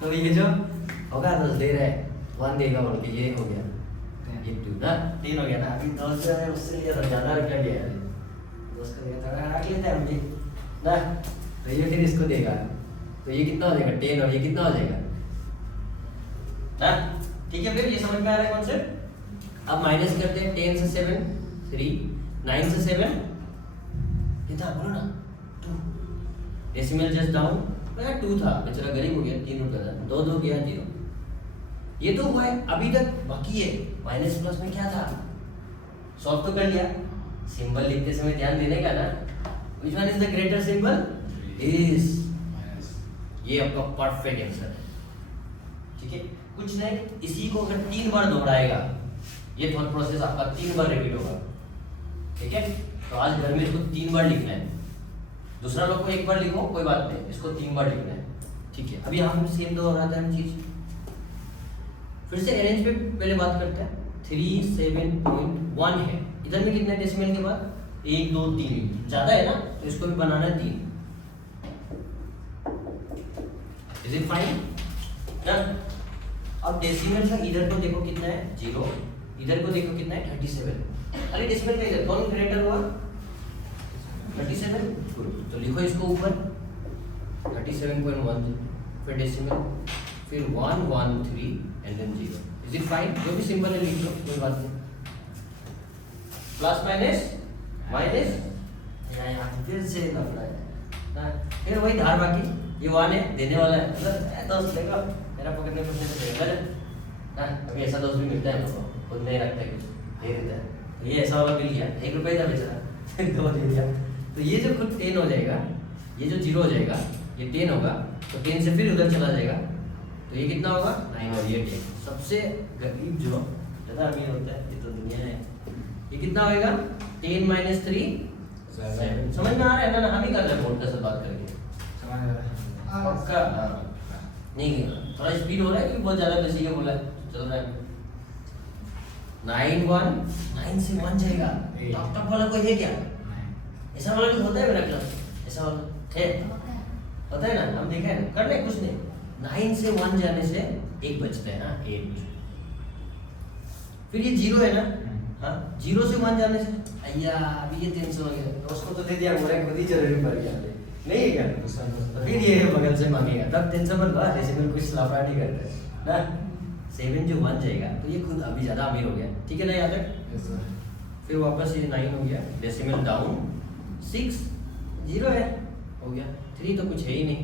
तो ये जो होगा दोस्त दे रहा है, 1 देगा बोल के, ये हो गया, ये 2 ना 3 हो गया ना। अभी दोस्त जो है उससे लिया था, ज़्यादा रुपया लिया है, दोस्त को दिया था, रख लेते हैं हम भी ना। तो ये फिर इसको देगा, तो ये कितना हो जाएगा? 10, और ये कितना हो जाएगा ना? ठीक है, फिर ये समझ में आ रहा है कॉन्सेप्ट? अब माइनस करते हैं। 10 से 7 3, 9 से 7 कितना बोलो ना 2, डेसिमल जस्ट डाउन, मेरा 2 था, बेचारा गरीब हो गया, 3 रुपया था, 2 2 गया 0। ये तो हुआ है, अभी तक बाकी है। माइनस प्लस में क्या था? सॉल्व तो कर लिया। सिंबल लिखते समय ध्यान देने का ना, which one is the greater symbol? Is, ये आपका परफेक्ट आंसर है, ठीक है। कुछ नहीं, इसी को अगर 3 बार दोहराएगा, ये थॉट प्रोसेस आपका 3 बार रिपीट होगा, ठीक है। तो आज घर में इसको 3 बार लिखना है। दूसरा लोग को 1 बार लिखो कोई बात नहीं, इसको 3 बार लिखना है, ठीक है। अभी हम सेम दोहराते हैं हम चीज, फिर से अरेंज पे पहले बात करते हैं। 37.1 है, इधर में कितना डेसिमल के बाद? 1 2 3, ज्यादा है ना, तो इसको भी बनाना है 3। Is it fine? डन। अब डेसिमल का इधर को देखो कितना है? 0, इधर को देखो कितना है? 37। अरे डेसिमल का इधर कौन ग्रेटर हुआ? 37। गुड, तो लिखो इसको ऊपर 37.1, फिर डेसिमल, फिर 1 1 3 and then 0। Is it fine? जो भी सिंबल है लिख लो, कोई बात नहीं। प्लस माइनस यहाँ फिर से लफड़ा है ना, फिर वही धार बाकी, ये 1 है, देने वाला है, मतलब दोस्त देखो मेरा पॉकेट में कुछ नहीं देगा ना। अभी ऐसा दोस्त भी मिलता है हमको, खुद नहीं रखता कुछ, दे देता है। ये ऐसा वाला मिल गया, 1 रुपये था बेचारा, 2 दे दिया। तो ये जो खुद 10 हो जाएगा, ये जो 0 हो जाएगा, ये 10 होगा, तो 10 से फिर उधर चला जाएगा, तो ये कितना होगा? 9, और ये 10। सबसे गरीब जो ज़्यादा अमीर होता है, ये तो दुनिया है, ये कितना होएगा? 10 - 3 7। समझ में आ रहा है ना? हम ही कर रहे हैं बोर्ड का सब बात करके, पक्का नहीं, थोड़ा स्पीड हो रहा है क्योंकि बहुत ज़्यादा बेसिक है, बोला चल रहा है। 9 1, 9 से 1 जाएगा। टॉप वाला कोई है क्या? ऐसा वाला भी होता है मेरा क्लास, ऐसा वाला है होता है ना, हम देखा है ना, करने कुछ नहीं, 9 से 1 जाने से 1 बचते हैं, हाँ 8। फिर ये 0 है ना, हाँ 0 से 1 जाने से अय्या अभी ये 300 हो गया, तो उसको तो दे दिया, मुझे खुद ही जरूरी पड़ गया नहीं है क्या, तो फिर ये बगल से मांगेगा, तब टेंशन मत लो, डेसिमल कुछ लापड़ा नहीं करते ना। 7 जो 1 जाएगा तो ये खुद अभी ज़्यादा अमीर हो गया, ठीक है ना याद है। फिर वापस ये 9 हो गया, डेसिमल डाउन 6 0 है, हो गया 3 तो कुछ है ही नहीं,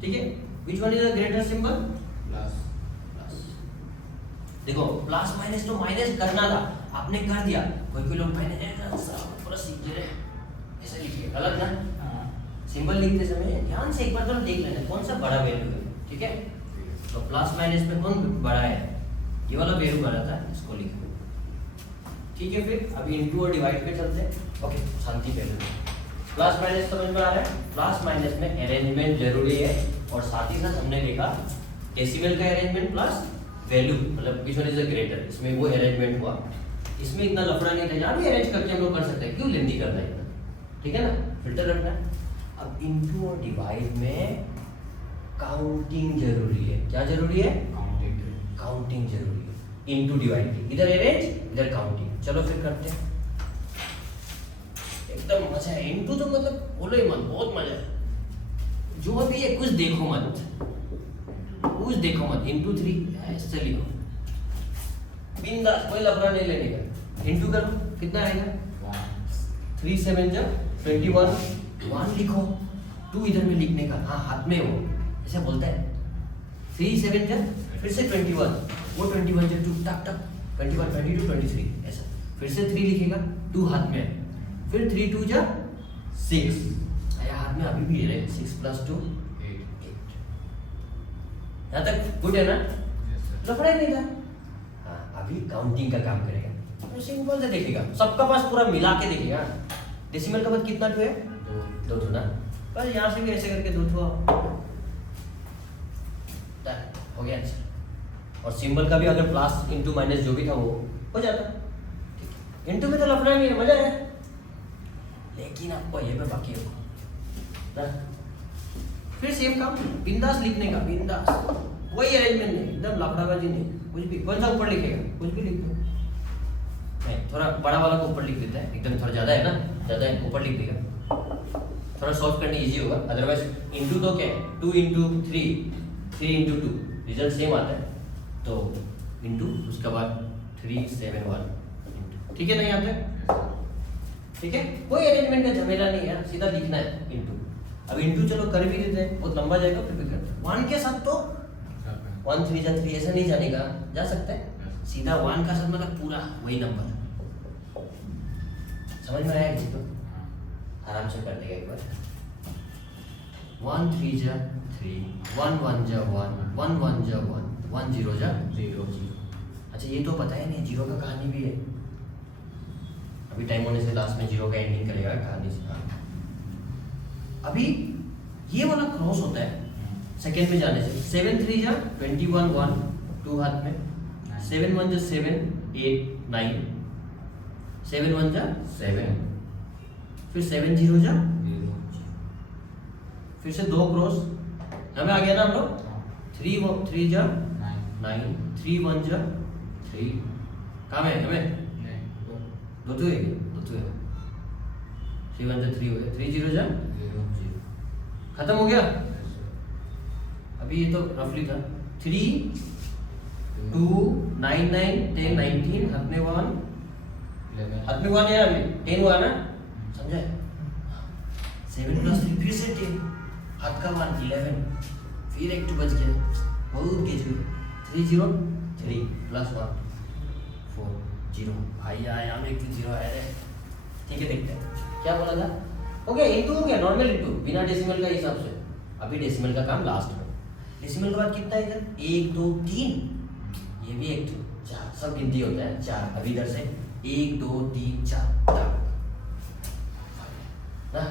ठीक है। विच one is the greater symbol, plus. देखो प्लस माइनस तो माइनस करना था, आपने कर दिया, कोई लोग माइनस पूरा सीख रहे ऐसे लिखिए, गलत ना। सिंबल लिखते समय ध्यान से एक बार तो देख लेना कौन सा बड़ा वैल्यू है, ठीक है। तो प्लस माइनस में कौन बड़ा है, ये वाला वैल्यू बड़ा था, इसको लिखो, ठीक है। फिर अभी इनटू और डिवाइड पे चलते हैं, ओके शांति पहले। प्लस माइनस समझ में आ रहा है, प्लस माइनस में अरेंजमेंट जरूरी है, और साथ ही साथ हमने देखा डेसिमल का अरेंजमेंट प्लस वैल्यू, मतलब विच वन इज द ग्रेटर, इसमें वो अरेंजमेंट हुआ, इसमें इतना लफड़ा नहीं था, यहाँ भी अरेंज करके हम लोग कर सकते हैं, क्यों लेंदी करना है इतना, ठीक है ना, फिल्टर रखना है। अब इनटू और डिवाइड में काउंटिंग जरूरी है, क्या जरूरी है, काउंटिंग जरूरी है, इनटू डिवाइड की, इधर अरेंज इधर काउंटिंग। चलो फिर करते हैं, एकदम मजा है, इनटू तो मतलब बोलो ही मत, बहुत मजा है, जो भी है कुछ देखो मत, कुछ देखो मत, इनटू 3 ऐसे लिखो बिंदास, कोई लफड़ा नहीं लेने का। इनटू करो कितना आएगा, 3 7 जा 21, 1 लिखो, 2 इधर में लिखने का, हाँ हाथ में वो ऐसे बोलता है, 3 7 जा फिर से 21, वो 21 जा 2 टक टक 21 22 23 ऐसा, फिर से 3 लिखेगा, 2 हाथ में, फिर 3 2 जा 6, आया हाथ में अभी भी है, 6 + 2 8। यहाँ तक गुड है ना, लफड़ा नहीं था। हाँ अभी काउंटिंग का काम करेगा, तो सिंपल से देखेगा, सबका पास पूरा मिला के देखेगा, डेसिमल का बाद कितना 2 है, 2 ना, बस यहाँ से भी ऐसे करके 2 हो गया आंसर। और सिंबल का भी अगर प्लस इंटू माइनस जो भी था वो हो जाता, ठीक है। इंटू में तो लफड़ा नहीं है, मजा है, लेकिन आपको ये पे बाकी होगा, फिर सेम काम बिंदास लिखने का, बिंदास, कोई अरेंजमेंट नहीं, एकदम लफड़ाबाजी नहीं, कुछ भी, कौन सा ऊपर लिखेगा, कुछ भी लिख दो, नहीं थोड़ा बड़ा वाला को ऊपर लिख देता है, एकदम थोड़ा ज़्यादा है ना, ज़्यादा है ऊपर लिख देगा, थोड़ा सॉल्व करने इजी होगा। अदरवाइज इंटू तो क्या है, 2 × 3 3 × 2 रिजल्ट सेम आता है, तो इंटू उसके बाद 3 7 1, ठीक है ना, यहाँ तक ठीक है, कोई अरेंजमेंट का झमेला नहीं है, सीधा लिखना है इंटू। अब इंटू चलो कर भी देते हैं, बहुत लंबा जाएगा, फिर भी करते हैं। 1 के साथ तो 1 3 जा 3 ऐसा नहीं जाने का, जा सकता है सीधा 1 का साथ, मतलब पूरा वही नंबर, समझ में आया तो आराम से कर देगा एक बार। 1 3 जा 3, 1 1 जा 1, 1 1 जा 1, 1 0 जा 0 0। अच्छा ये तो पता है नहीं, 0 का कहानी भी है, अभी टाइम होने से लास्ट में 0 का एंडिंग करेगा कहानी से। अभी ये वाला क्रॉस होता है सेकेंड में जाने से, 7 3 जा 21 1, 2 हाथ में, 7 1 जा 7 8 9, 7 1 जा 7, फिर 7 0 जा 0, फिर से 2 क्रॉस, हमें आ गया ना हम लोग, 3 3 जा 9, 3 1 जा 3, कहाँ में हमें 2 2 है, 2 2 है, 3 1 जा 3 हो गया, 3 0 जा 0 0, खत्म हो गया। अभी ये तो रफली था, 3 2 9 9 10 19, हाथ में 1, हाथ में 1 है, अभी 10 हुआ ना, समझे, 7 + 3 फिर से 10, हाथ का 1 11, फिर एक 2 बच गया, बहुत गेज हुई, 3 0 3 + 1 4 0, भाई आया हमें 0 आया रे, ठीक है। देखते हैं क्या बोला था, हो गया इंटू, हो गया नॉर्मल इंटू बिना डेसिमल का हिसाब से। अभी डेसिमल का काम लास्ट में, डेसिमल के बाद कितना है इधर, 1 2 3, ये भी 1 2 4, सब गिनती होता है 4। अभी इधर से 1 2 3 4 ना,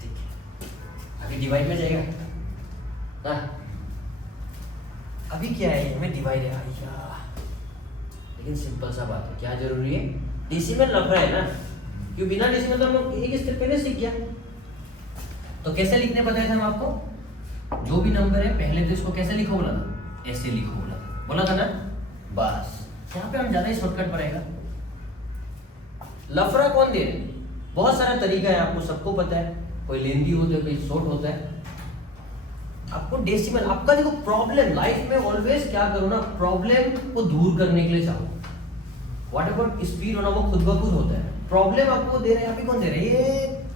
ठीक है। अभी डिवाइड में जाएगा ना, अभी क्या है, हमें डिवाइड है भैया, लेकिन सिंपल सा बात है, क्या जरूरी है, डेसिमल लफड़ा है ना, क्यों बिना डेसिमल तो हम लोग एक स्टेप पहले सीख गया, तो कैसे लिखने बताया था हम आपको, जो भी नंबर है पहले तो इसको कैसे लिखो बोला था, ऐसे लिखो बोला था ना। बस यहाँ पे हम ज्यादा ही शॉर्टकट पड़ेगा। लफड़ा कौन दे रहे, बहुत सारा तरीका है, आपको सबको पता है, कोई लेंदी होता है, कोई शॉर्ट होता है। आपको डेसिमल, आपका देखो प्रॉब्लम लाइफ में ऑलवेज क्या करो ना, प्रॉब्लम को दूर करने के लिए चाहो। व्हाट एवर स्पीड होना वो खुद ब खुद होता है। प्रॉब्लम आपको दे रहे हैं, आप ही कौन दे रहे हैं, ये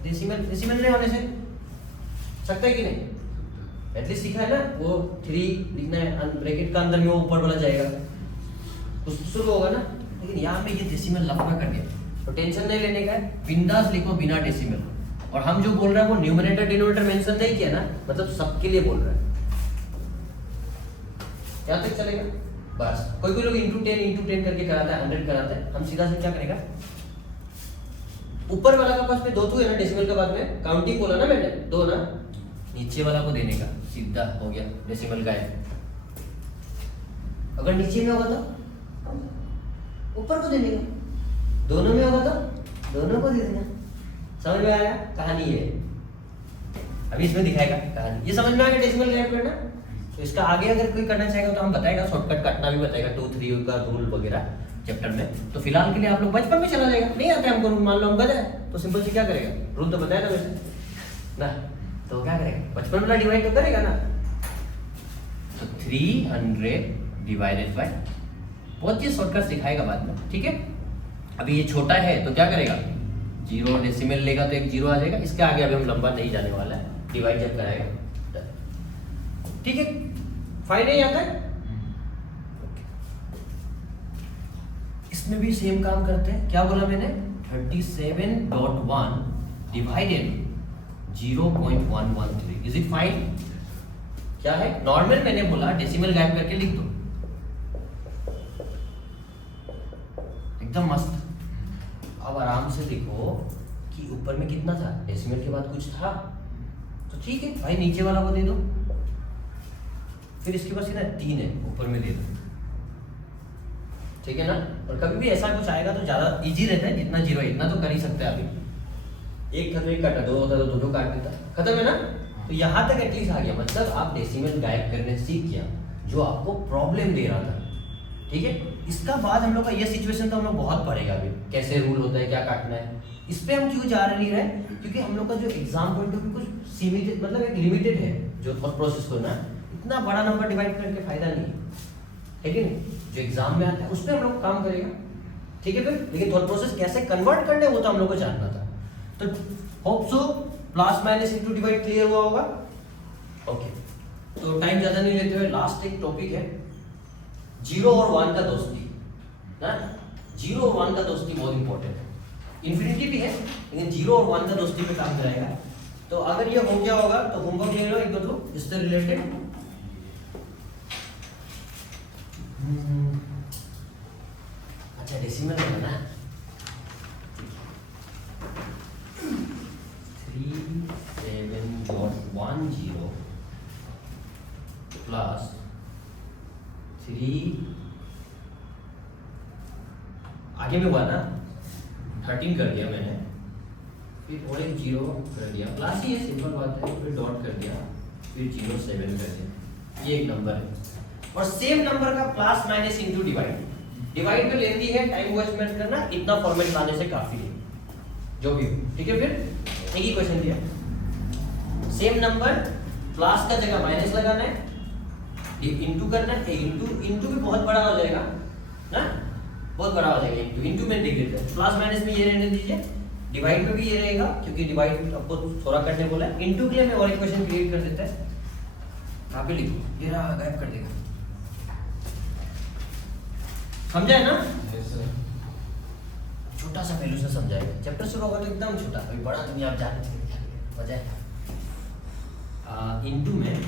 डेसिमल नहीं होने से सकता है कि नहीं, एटलीस्ट सीखा है ना, वो 3 लिखना है, ब्रैकेट का अंदर में वो ऊपर वाला जाएगा, कुछ शुरू होगा ना। लेकिन यहाँ पे ये डेसिमल लफड़ा कर दिया, तो टेंशन नहीं लेने का है, बिंदास लिखो बिना डेसिमल। और हम जो बोल रहे हैं वो न्यूमरेटर डिनोमिनेटर मेंशन नहीं किया ना, मतलब सबके लिए बोल रहे हैं। यहाँ तक चलेगा बस। कोई लोग इंटू 10 करके कराता है, 100 कराता है, हम सीधा से क्या करेगा, ऊपर वाला का पास में 2 है ना डेसिमल के बाद में, काउंटिंग बोला ना मैंने 2 ना, नीचे वाला को देने का, सीधा हो गया डेसिमल गायब। अगर नीचे में होगा तो ऊपर को देने का, दोनों में होगा तो दोनों को दे देना। समझ में आया कहानी है, अभी इसमें दिखाएगा कहानी। ये समझ में आ गया डेसिमल गायब करना। तो इसका आगे अगर कोई करना चाहेगा तो हम बताएगा, शॉर्टकट काटना भी बताएगा, 2, 3 का रूल वगैरह चैप्टर में। तो फिलहाल के लिए आप लोग बचपन में चला जाएगा, नहीं आता है हमको रूल, मान लो हम गए तो सिंपल से क्या करेगा, रूल तो बताया ना वैसे ना, तो क्या करेगा, बचपन वाला डिवाइड तो करेगा ना। तो 300 डिवाइडेड बाय, बहुत चीज शॉर्टकट सिखाएगा बाद में, ठीक है। अभी ये छोटा है तो क्या करेगा, 0 डेसिमल लेगा तो एक 0 आ जाएगा। इसके आगे अभी हम लंबा नहीं जाने वाला है, डिवाइड जब कराएगा, ठीक है। फाइन है यहाँ तक। इसमें भी सेम काम करते हैं, क्या बोला मैंने, 37.1 डिवाइडेड 0.113, इज इट फाइन। क्या है, नॉर्मल मैंने बोला डेसिमल गायब करके लिख दो, एकदम मस्त। अब आराम से देखो कि ऊपर में कितना था, डेसिमल के बाद कुछ था तो ठीक है भाई, नीचे वाला को दे दो, फिर इसके पास ना 3 है, ऊपर में दे दो, ठीक है ना। और कभी भी ऐसा कुछ आएगा तो ज्यादा इजी रहता है, जितना 0 है इतना तो कर ही सकते हैं। अभी एक था तो एक काटा, 2 होता तो 2 काट देता, खत्म है ना। तो यहाँ तक एटलीस्ट आ गया, मतलब आप डेसिमल गायब करने सीख गया जो आपको प्रॉब्लम दे रहा था, ठीक है। इसका बाद हम लोग का ये सिचुएशन तो हम लोग बहुत पढ़ेगा अभी, कैसे रूल होता है, क्या काटना है। इस पे हम क्यों जा नहीं रहे, क्योंकि हम लोग का जो एग्जाम पॉइंट ऑफ व्यू कुछ सीमित, मतलब एक लिमिटेड है जो थॉट प्रोसेस को ना, इतना बड़ा नंबर डिवाइड करके फायदा नहीं है कि नहीं। जो एग्जाम में आता है उस पर हम लोग काम करेगा, ठीक है फिर। लेकिन थॉट प्रोसेस कैसे कन्वर्ट करने वो तो हम लोग को जानना था। तो hope so plus minus into divide clear हुआ होगा, ओके। तो टाइम ज्यादा नहीं लेते हुए लास्ट एक टॉपिक है 0 और 1 का दोस्ती ना। 0 और 1 का दोस्ती बहुत इंपॉर्टेंट है, इन्फिनिटी भी है लेकिन 0 और 1 का दोस्ती पे काम कराएगा। तो अगर ये हो गया होगा तो होमवर्क ले लो एक दो इससे रिलेटेड। अच्छा डेसिमल है ना, 37.10 प्लस 3 आगे में हुआ ना 13 कर दिया मैंने, फिर और एक 0 कर दिया, प्लस ही है सिंपल बात है, फिर डॉट कर दिया, फिर 0.7 कर दिया, ये एक नंबर है। और सेम नंबर का plus minus into divide, divide में लेती है टाइम वेस्ट मत करना, इतना फॉर्मेट लाने से काफी है जो भी, ठीक है। फिर एक ही क्वेश्चन दिया, सेम नंबर प्लस का जगह माइनस लगाना है, इंटू करना है, इंटू भी बहुत बड़ा हो जाएगा ना, बहुत बड़ा हो जाएगा, इंटू में देख लेते हैं। प्लस माइनस में ये रहने दीजिए, डिवाइड में भी ये रहेगा क्योंकि डिवाइड आपको थोड़ा करने बोला है। इंटू के लिए मैं और एक क्वेश्चन क्रिएट कर देता है, कहाँ पे लिखो, ये रहा, गायब कर देगा, समझा है ना। छोटा सा पहलू से समझाएगा, चैप्टर शुरू होगा तो एकदम छोटा, कोई बड़ा दुनिया आप जानते हैं मजा है। इंटू में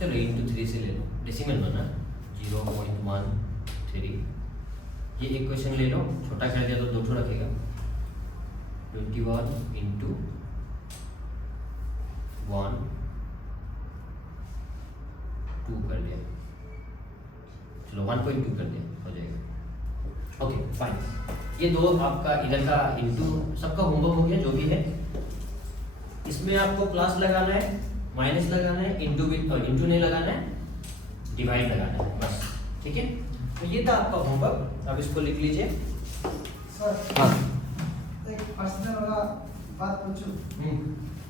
चलो इंटू 3 से ले लो, डेसिमल बना 0.13, ये एक क्वेश्चन ले लो, छोटा कर दिया तो 2 रखेगा, 21 इंटू 1 2 कर दिया, चलो 1.2 कर दिया, हो जाएगा, ओके फाइन। ये 2 आपका इधर का इंटू, सबका होमवर्क हो गया जो भी है। इसमें आपको प्लस लगाना है, माइनस लगाना है, इंटू नहीं लगाना है, डिवाइड लगाना है बस। ठीक है, तो ये था आपका होमवर्क। अब इसको लिख लीजिए। सर हाँ एक पर्सनल वाला बात पूछूं।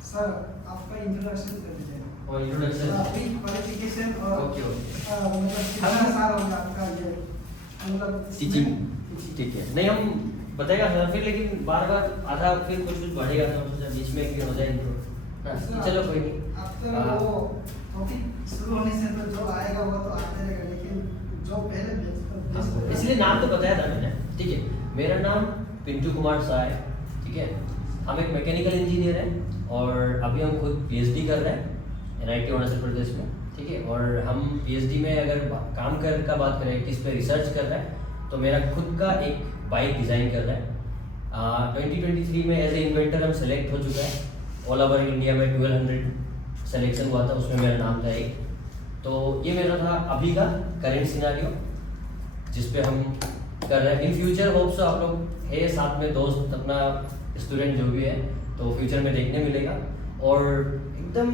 सर आपका इंट्रोडक्शन कर दीजिए। और इंट्रोडक्शन अभी क्वालिफिकेशन और ओके मतलब कितना साल हो गया आपका ये मतलब टीचिंग। ठीक है, नहीं हम बताएगा सर फिर, लेकिन बार बार आधा फिर कुछ बढ़ेगा तो सोचा बीच में कि हो जाए intro। हाँ, चलो कोई नहीं। आफ्टर वो टॉपिक शुरू होने से तो जो आएगा वो तो आते रहेगा, लेकिन जो पहले इसलिए नाम तो बताया था मैंने। ठीक है, मेरा नाम पिंटू कुमार शाह है। ठीक है, हम एक मैकेनिकल इंजीनियर हैं और अभी हम खुद पीएचडी कर रहे हैं NIT अरुणाचल प्रदेश में। ठीक है, और हम पीएचडी में अगर काम का बात करें, किस पे रिसर्च कर रहे हैं, तो मेरा खुद का एक बाइक डिज़ाइन कर रहा है। 2023 में एज ए इन्वेंटर हम सेलेक्ट हो चुका है। ऑल ओवर इंडिया में 1200 सेलेक्शन हुआ था, उसमें मेरा नाम था एक। तो ये मेरा था अभी का करेंट सिनारियो जिस पे हम कर रहे हैं। इन फ्यूचर होप्स आप लोग है साथ में दोस्त अपना स्टूडेंट जो भी है, तो फ्यूचर में देखने मिलेगा। और एकदम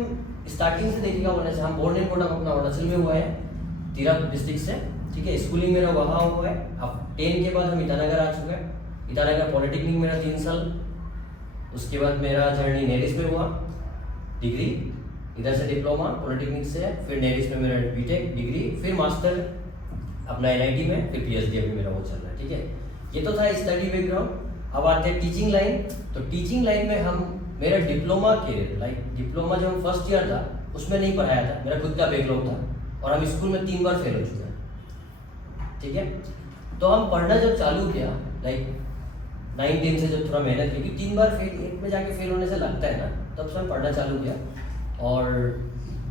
स्टार्टिंग से देखिएगा होने से, हम बोर्न एंड बोर्ड अपना अरुणाचल में हुआ है, तिरप डिस्ट्रिक्ट से। ठीक है, स्कूलिंग मेरा वहाँ हुआ है। अब 10 के बाद हम ईटानगर आ चुके हैं। ईटानगर पॉलिटेक्निक मेरा 3 साल, उसके बाद मेरा जर्नी नेरिस में हुआ, डिग्री इधर से डिप्लोमा पॉलिटेक्निक से, फिर नेरिस में मेरा बीटेक डिग्री, फिर मास्टर अपना NIT में, फिर PhD अभी मेरा वो चल रहा है। ठीक है, ये तो था स्टडी बैकग्राउंड। अब आते हैं टीचिंग लाइन। तो टीचिंग लाइन में हम मेरा डिप्लोमा के डिप्लोमा जब हम फर्स्ट ईयर था उसमें नहीं पढ़ाया था, मेरा खुद का बैकलॉग था और हम स्कूल में 3 बार फेल हो चुके हैं। ठीक है, तो हम पढ़ना जब चालू किया 9-10 से जब थोड़ा मेहनत की, 3 बार फेल, एक में जाके फेल होने से लगता है ना, तब से हम पढ़ना चालू किया। और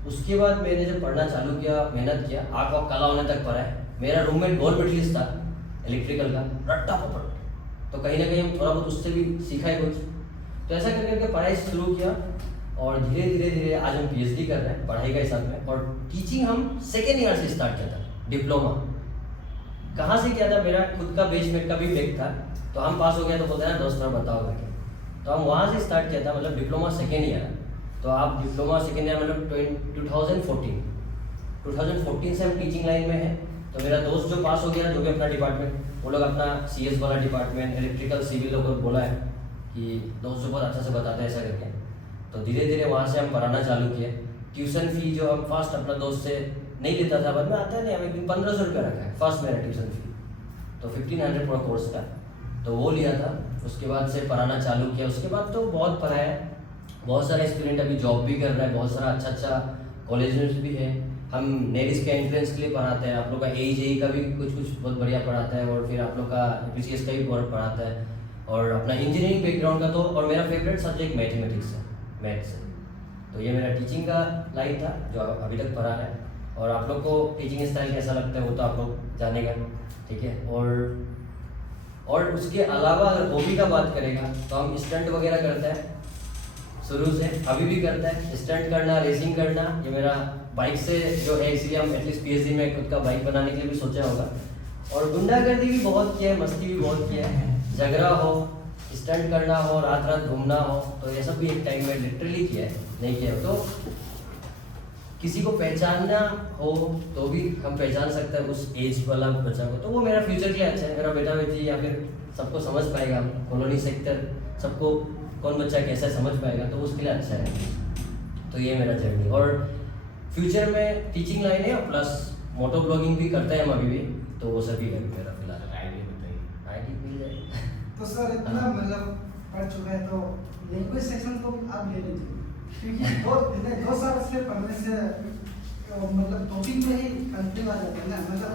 उसके बाद मैंने जब पढ़ना चालू किया, मेहनत किया, आँख वाँख काला होने तक पढ़ा है। मेरा रूममेट गोल्ड मेडलिस्ट था इलेक्ट्रिकल का, रट्टा पपट, तो कहीं ना कहीं हम थोड़ा बहुत उससे भी सीखा है कुछ। तो ऐसा कर करके पढ़ाई शुरू किया और धीरे धीरे धीरे आज हम PhD कर रहे हैं पढ़ाई का हिसाब में। और टीचिंग हम सेकेंड ईयर से स्टार्ट किया था। डिप्लोमा कहाँ से किया था, मेरा खुद का बेसमेंट का भी बैक था, तो हम पास हो गया तो बोलते हैं ना दोस्त बताओ करके, तो हम वहाँ से स्टार्ट किया था, मतलब डिप्लोमा सेकेंड ईयर। तो आप डिप्लोमा सेकेंड ईयर मतलब 2014 से हम टीचिंग लाइन में हैं। तो मेरा दोस्त जो पास हो गया ना, जो भी अपना डिपार्टमेंट, वो लोग अपना CS वाला डिपार्टमेंट, इलेक्ट्रिकल सिविल लोगों को बोला है कि दोस्त जो बहुत अच्छा से बताता है ऐसा करके। तो धीरे धीरे वहाँ से हम पढ़ाना चालू किए। ट्यूशन फी जो हम फर्स्ट अपना दोस्त से नहीं लेता था, बाद में आता है नहीं, हमें 1500 रुपया रखा है फर्स्ट मेरा ट्यूशन फी, तो 1500 पूरा कोर्स का, तो वो लिया था। उसके बाद से पढ़ाना चालू किया। उसके बाद तो बहुत पढ़ाया, बहुत सारे स्टूडेंट अभी जॉब भी कर रहा है, बहुत सारा अच्छा कॉलेज में भी है। हम नेरिस के एंट्रेंस के लिए पढ़ाते हैं, आप लोग का AE का भी कुछ बहुत बढ़िया पढ़ाता है, और फिर आप लोग का PCS का भी बहुत पढ़ाता है, और अपना इंजीनियरिंग बैकग्राउंड का तो। और मेरा फेवरेट सब्जेक्ट मैथमेटिक्स है, मैथ्स है। तो ये मेरा टीचिंग का लाइन था जो अभी तक पढ़ा है। और आप लोग को टीचिंग स्टाइल कैसा लगता है वो तो आप लोग जानेगा। ठीक है, और उसके अलावा अगर हॉबी का बात करेगा तो हम स्टंट वगैरह करते हैं शुरू से, अभी भी करता है। स्टंट करना, रेसिंग करना, ये मेरा बाइक से जो है, इसलिए हम एटलीस्ट PhD में खुद का बाइक बनाने के लिए भी सोचा होगा। और गुंडागर्दी भी बहुत किया है, मस्ती भी बहुत किया है, झगड़ा हो, स्टंट करना हो, रात रात घूमना हो, तो ये सब भी एक टाइम में लिटरली किया है, नहीं किया हो तो किसी को पहचानना हो तो भी हम पहचान सकते हैं उस एज वाला बच्चा को, तो वो मेरा फ्यूचर के लिए अच्छा है। मेरा बेटा बेटी या फिर सबको समझ पाएगा, कॉलोनी सेक्टर सबको कौन बच्चा कैसा समझ पाएगा, तो उसके लिए अच्छा है। तो ये मेरा जर्नी। और फ्यूचर में टीचिंग लाइन है, प्लस मोटो ब्लॉगिंग भी करते हैं हम अभी भी, तो वो सभी है मेरा फिलहाल। आइडिया बताइए। आईडी मिल जाए तो सर इतना मतलब पढ़ चुका है, तो लैंग्वेज सेक्शन को आप ले लीजिए, क्योंकि 2 साल से पढ़ने से तो मतलब टॉपिक में ही कंफ्यूज आ जाता है ना, मतलब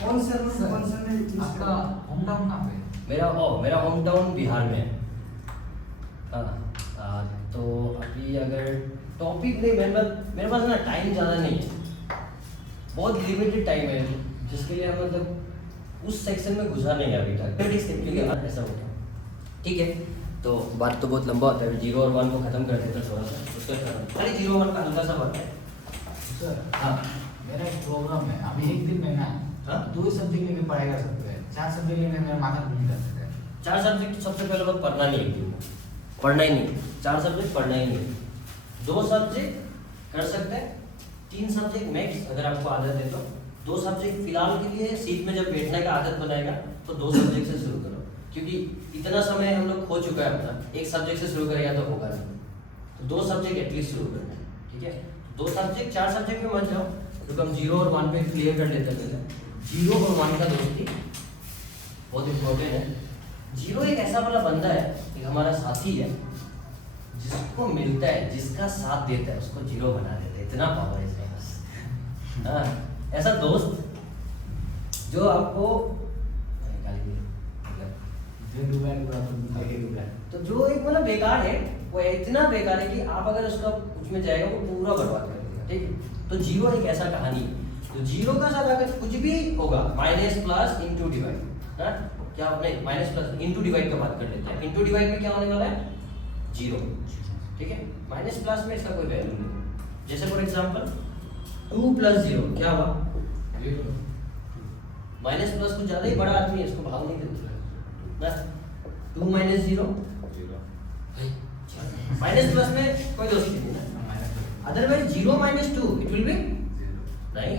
कौन से रूल कौन से में। आपका होम टाउन कहाँ पे? मेरा होम टाउन बिहार में है। तो अभी अगर टॉपिक नहीं, मेरे पास ना टाइम ज़्यादा नहीं है, बहुत लिमिटेड टाइम है जिसके लिए हम मतलब उस सेक्शन में घुसा नहीं है अभी तक। ऐसा होता है। ठीक है, तो बात तो बहुत लंबा होता है, 0 और 1 को ख़त्म कर देते हैं थोड़ा सा, उसका खाली 0 1 का हल्का सा बात है। सर हाँ मेरा एक प्रॉब्लम है, अभी एक दिन में ना हाँ? 2 सब्जेक्ट लेके पढ़ाई कर सकते हैं, 4 सब्जेक्ट लेके मेरा माथा घूम जाता है। 4 सब्जेक्ट सबसे पहले बात पढ़ना नहीं है, पढ़ना ही नहीं, 4 सब्जेक्ट पढ़ना ही नहीं। 2 सब्जेक्ट कर सकते हैं, 3 सब्जेक्ट मैक्स अगर आपको आदत है तो। 2 सब्जेक्ट फिलहाल के लिए सीट में जब बैठने का आदत बनाएगा तो 2 सब्जेक्ट से शुरू करो, क्योंकि इतना समय हम लोग खो चुका है अपना। एक सब्जेक्ट से शुरू करेगा तो होगा नहीं, तो 2 सब्जेक्ट एटलीस्ट शुरू करना है, ठीक है। 2 सब्जेक्ट 4 सब्जेक्ट में मत जाओ, तो हम 0 और 1 पे क्लियर कर लेते हैं पहले। 0 और 1 का दोस्ती बहुत इम्पोर्टेंट है। 0 एक ऐसा वाला बंदा है, एक हमारा साथी है, जिसको मिलता है, जिसका साथ देता है, उसको 0 बना देता है। इतना पावर है इसके पास। हाँ, ऐसा दोस्त जो आपको तो जो एक मतलब बेकार है, वो इतना बेकार है कि आप अगर उसका उसमें जाएगा वो पूरा बर्बाद कर देगा, ठीक है। तो 0 एक ऐसा कहानी है। तो 0 का साथ अगर कुछ भी होगा, माइनस प्लस इंटू डिवाइड, क्या नहीं, माइनस प्लस इंटू डिवाइड का बात कर लेते हैं। इंटू डिवाइड में क्या होने वाला है? 0, ठीक है। माइनस प्लस में इसका कोई वैल्यू नहीं। जैसे फॉर एग्जांपल 2 प्लस 0 क्या हुआ? 0। माइनस प्लस कुछ ज्यादा ही बड़ा आदमी है, इसको भाग नहीं देता ना। 2 माइनस 0 माइनस प्लस में कोई दोस्ती नहीं ना। Otherwise 0 minus 2 it will be नहीं।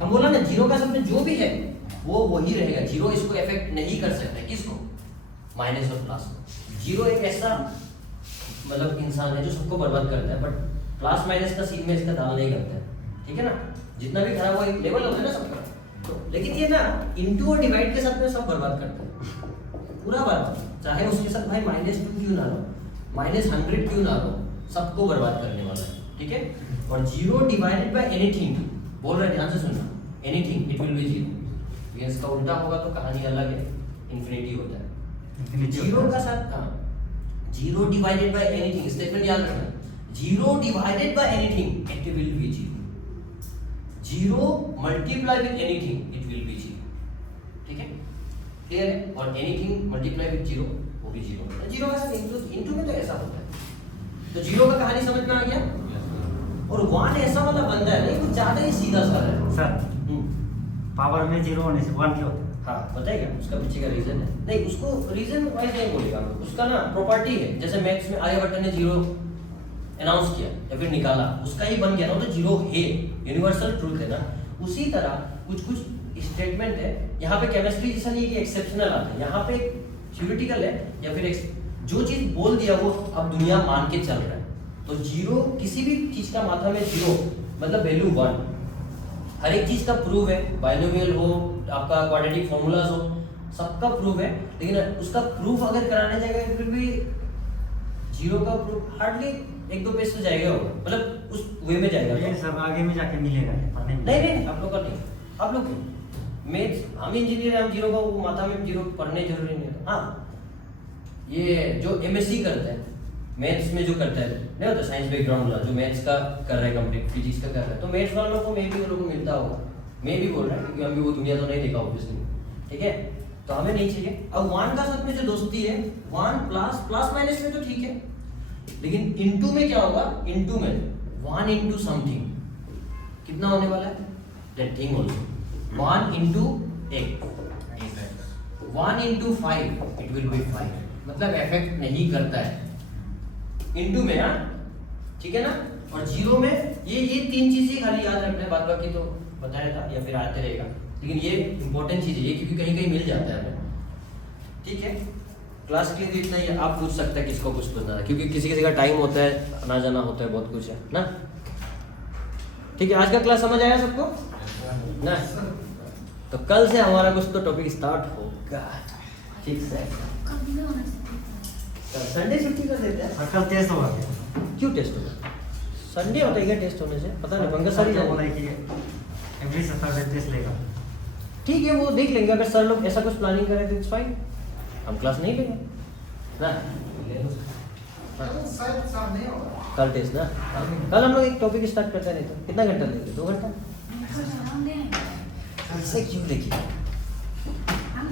हम बोला ना 0 का सब जो भी है वो वही रहेगा। 0 इसको इफेक्ट नहीं कर सकता। किसको? माइनस और प्लस को। 0 एक ऐसा मतलब इंसान है जो सबको बर्बाद करता है, बट प्लस माइनस का सीन में इसका दाल नहीं करता है, ठीक है ना। जितना भी खराब वो एक लेवल होता है ना सबका, तो लेकिन ये ना इंटू और डिवाइड के साथ में सब बर्बाद करता है, पूरा बर्बाद। चाहे उसके साथ भाई -2 क्यों ना लो, -100 क्यों ना लो, सबको बर्बाद करने वाला है, ठीक है। और 0 डिवाइडेड बाय एनीथिंग बोल रहे, ध्यान से सुनना, एनीथिंग इट विल बी 0। ये इसका उल्टा होगा तो कहानी अलग है, इन्फिनिटी होता है। 0 का साथ, हाँ, 0 डिवाइडेड बाय एनीथिंग, स्टेटमेंट याद रखना। 0 divided by anything it will be 0। 0 multiply with anything it will be 0, ठीक है, क्लियर है। और एनीथिंग मल्टीप्लाई विद 0 वो भी 0 होता है। 0 का साथ इंटू में तो ऐसा होता है। तो 0 का कहानी समझ में आ गया। और 1 ऐसा वाला बंदा है नहीं, कुछ ज्यादा ही सीधा सा है सर। पावर में 0 होने से 1 क्यों होता है? हाँ, बताएगा उसका पीछे का रीजन है। नहीं, उसको रीजन वाइज नहीं बोलेगा, उसका ना प्रॉपर्टी है। जैसे मैथ्स में आर्यभट्ट ने 0 अनाउंस किया या फिर निकाला, उसका ही बन गया ना, तो 0 है, यूनिवर्सल ट्रूथ है ना। उसी तरह कुछ कुछ स्टेटमेंट है। यहाँ पे केमिस्ट्री जैसा नहीं है कि एक्सेप्शनल आता है, यहाँ पे थ्योरेटिकल है, या फिर जो चीज बोल दिया वो अब दुनिया मान के चल रहा है। तो 0 किसी भी चीज का मात्रा में 0 मतलब वैल्यू 1, हर एक चीज का प्रूफ है। बाइनोमियल हो, आपका क्वाड्रेटिक फॉर्मूलाज हो, सबका प्रूफ है। लेकिन उसका प्रूफ अगर कराने जाएगा फिर भी 0 का प्रूफ हार्डली 1-2 पेज तो जाएगा होगा, मतलब उस वे में जाएगा। ये सब आगे में जाके मिलेगा पढ़ने में। नहीं, आप लोग का नहीं, आप लोग मैथ्स, हम इंजीनियर हैं, हम 0 का वो माथा में 0 पढ़ने जरूरी नहीं है। हाँ, ये जो एमएससी करता है मैथ्स में, जो करता है नहीं होता साइंस बैकग्राउंड वाला, जो मैथ्स का कर रहा है कंप्लीट, फिजिक्स का कर रहा है, तो मैथ्स वालों को मे भी वो लोगों को मिलता होगा। मैं भी बोल रहा हूँ क्योंकि हम भी वो दुनिया तो नहीं देखा ऑब्वियसली, ठीक है। तो हमें नहीं चाहिए। अब 1 का साथ में जो दोस्ती है, 1 प्लस माइनस में तो ठीक है, लेकिन इनटू में क्या होगा? इनटू में 1 इंटू समथिंग कितना होने वाला है? That thing also 1 into 1 into 5 it will be 5, मतलब इफेक्ट नहीं करता है इनटू में, हाँ, ठीक है ना। और 0 में ये 3 चीजें खाली याद रखना है, बाद बाकी तो बताया था या फिर आते रहेगा, लेकिन ये इंपॉर्टेंट चीज है ये, क्योंकि कहीं कहीं मिल जाता है हमें, ठीक है। क्लास के लिए इतना ही। आप पूछ सकते हैं किसको कुछ पूछना है, क्योंकि किसी किसी का टाइम होता है, आना जाना होता है, बहुत कुछ है ना, ठीक है। आज का क्लास समझ आया सबको ना? तो कल से हमारा कुछ तो टॉपिक स्टार्ट होगा, ठीक है। संडे छुट्टी कर देते हैं। कल टेस्ट होगा। क्यों टेस्ट होगा? संडे होता है क्या टेस्ट होने से? पता नहीं, पंकज सर ही बोला है कि एवरी सैटरडे टेस्ट लेगा। ठीक है, वो देख लेंगे। अगर सर लोग ऐसा कुछ प्लानिंग करें तो इट्स फाइन, हम क्लास नहीं लेंगे ना। शायद शाम नहीं होगा। कल टेस्ट ना, कल हम लोग एक टॉपिक स्टार्ट करते नहीं तो कितना घंटा लेंगे? 2 घंटा। ऐसे क्यों देखिए? हाँ,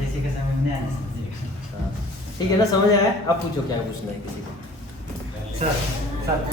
जैसे के समय में नहीं आने से। ठीक है ना, समझ आया? आप पूछो क्या पूछना है किसी को। सर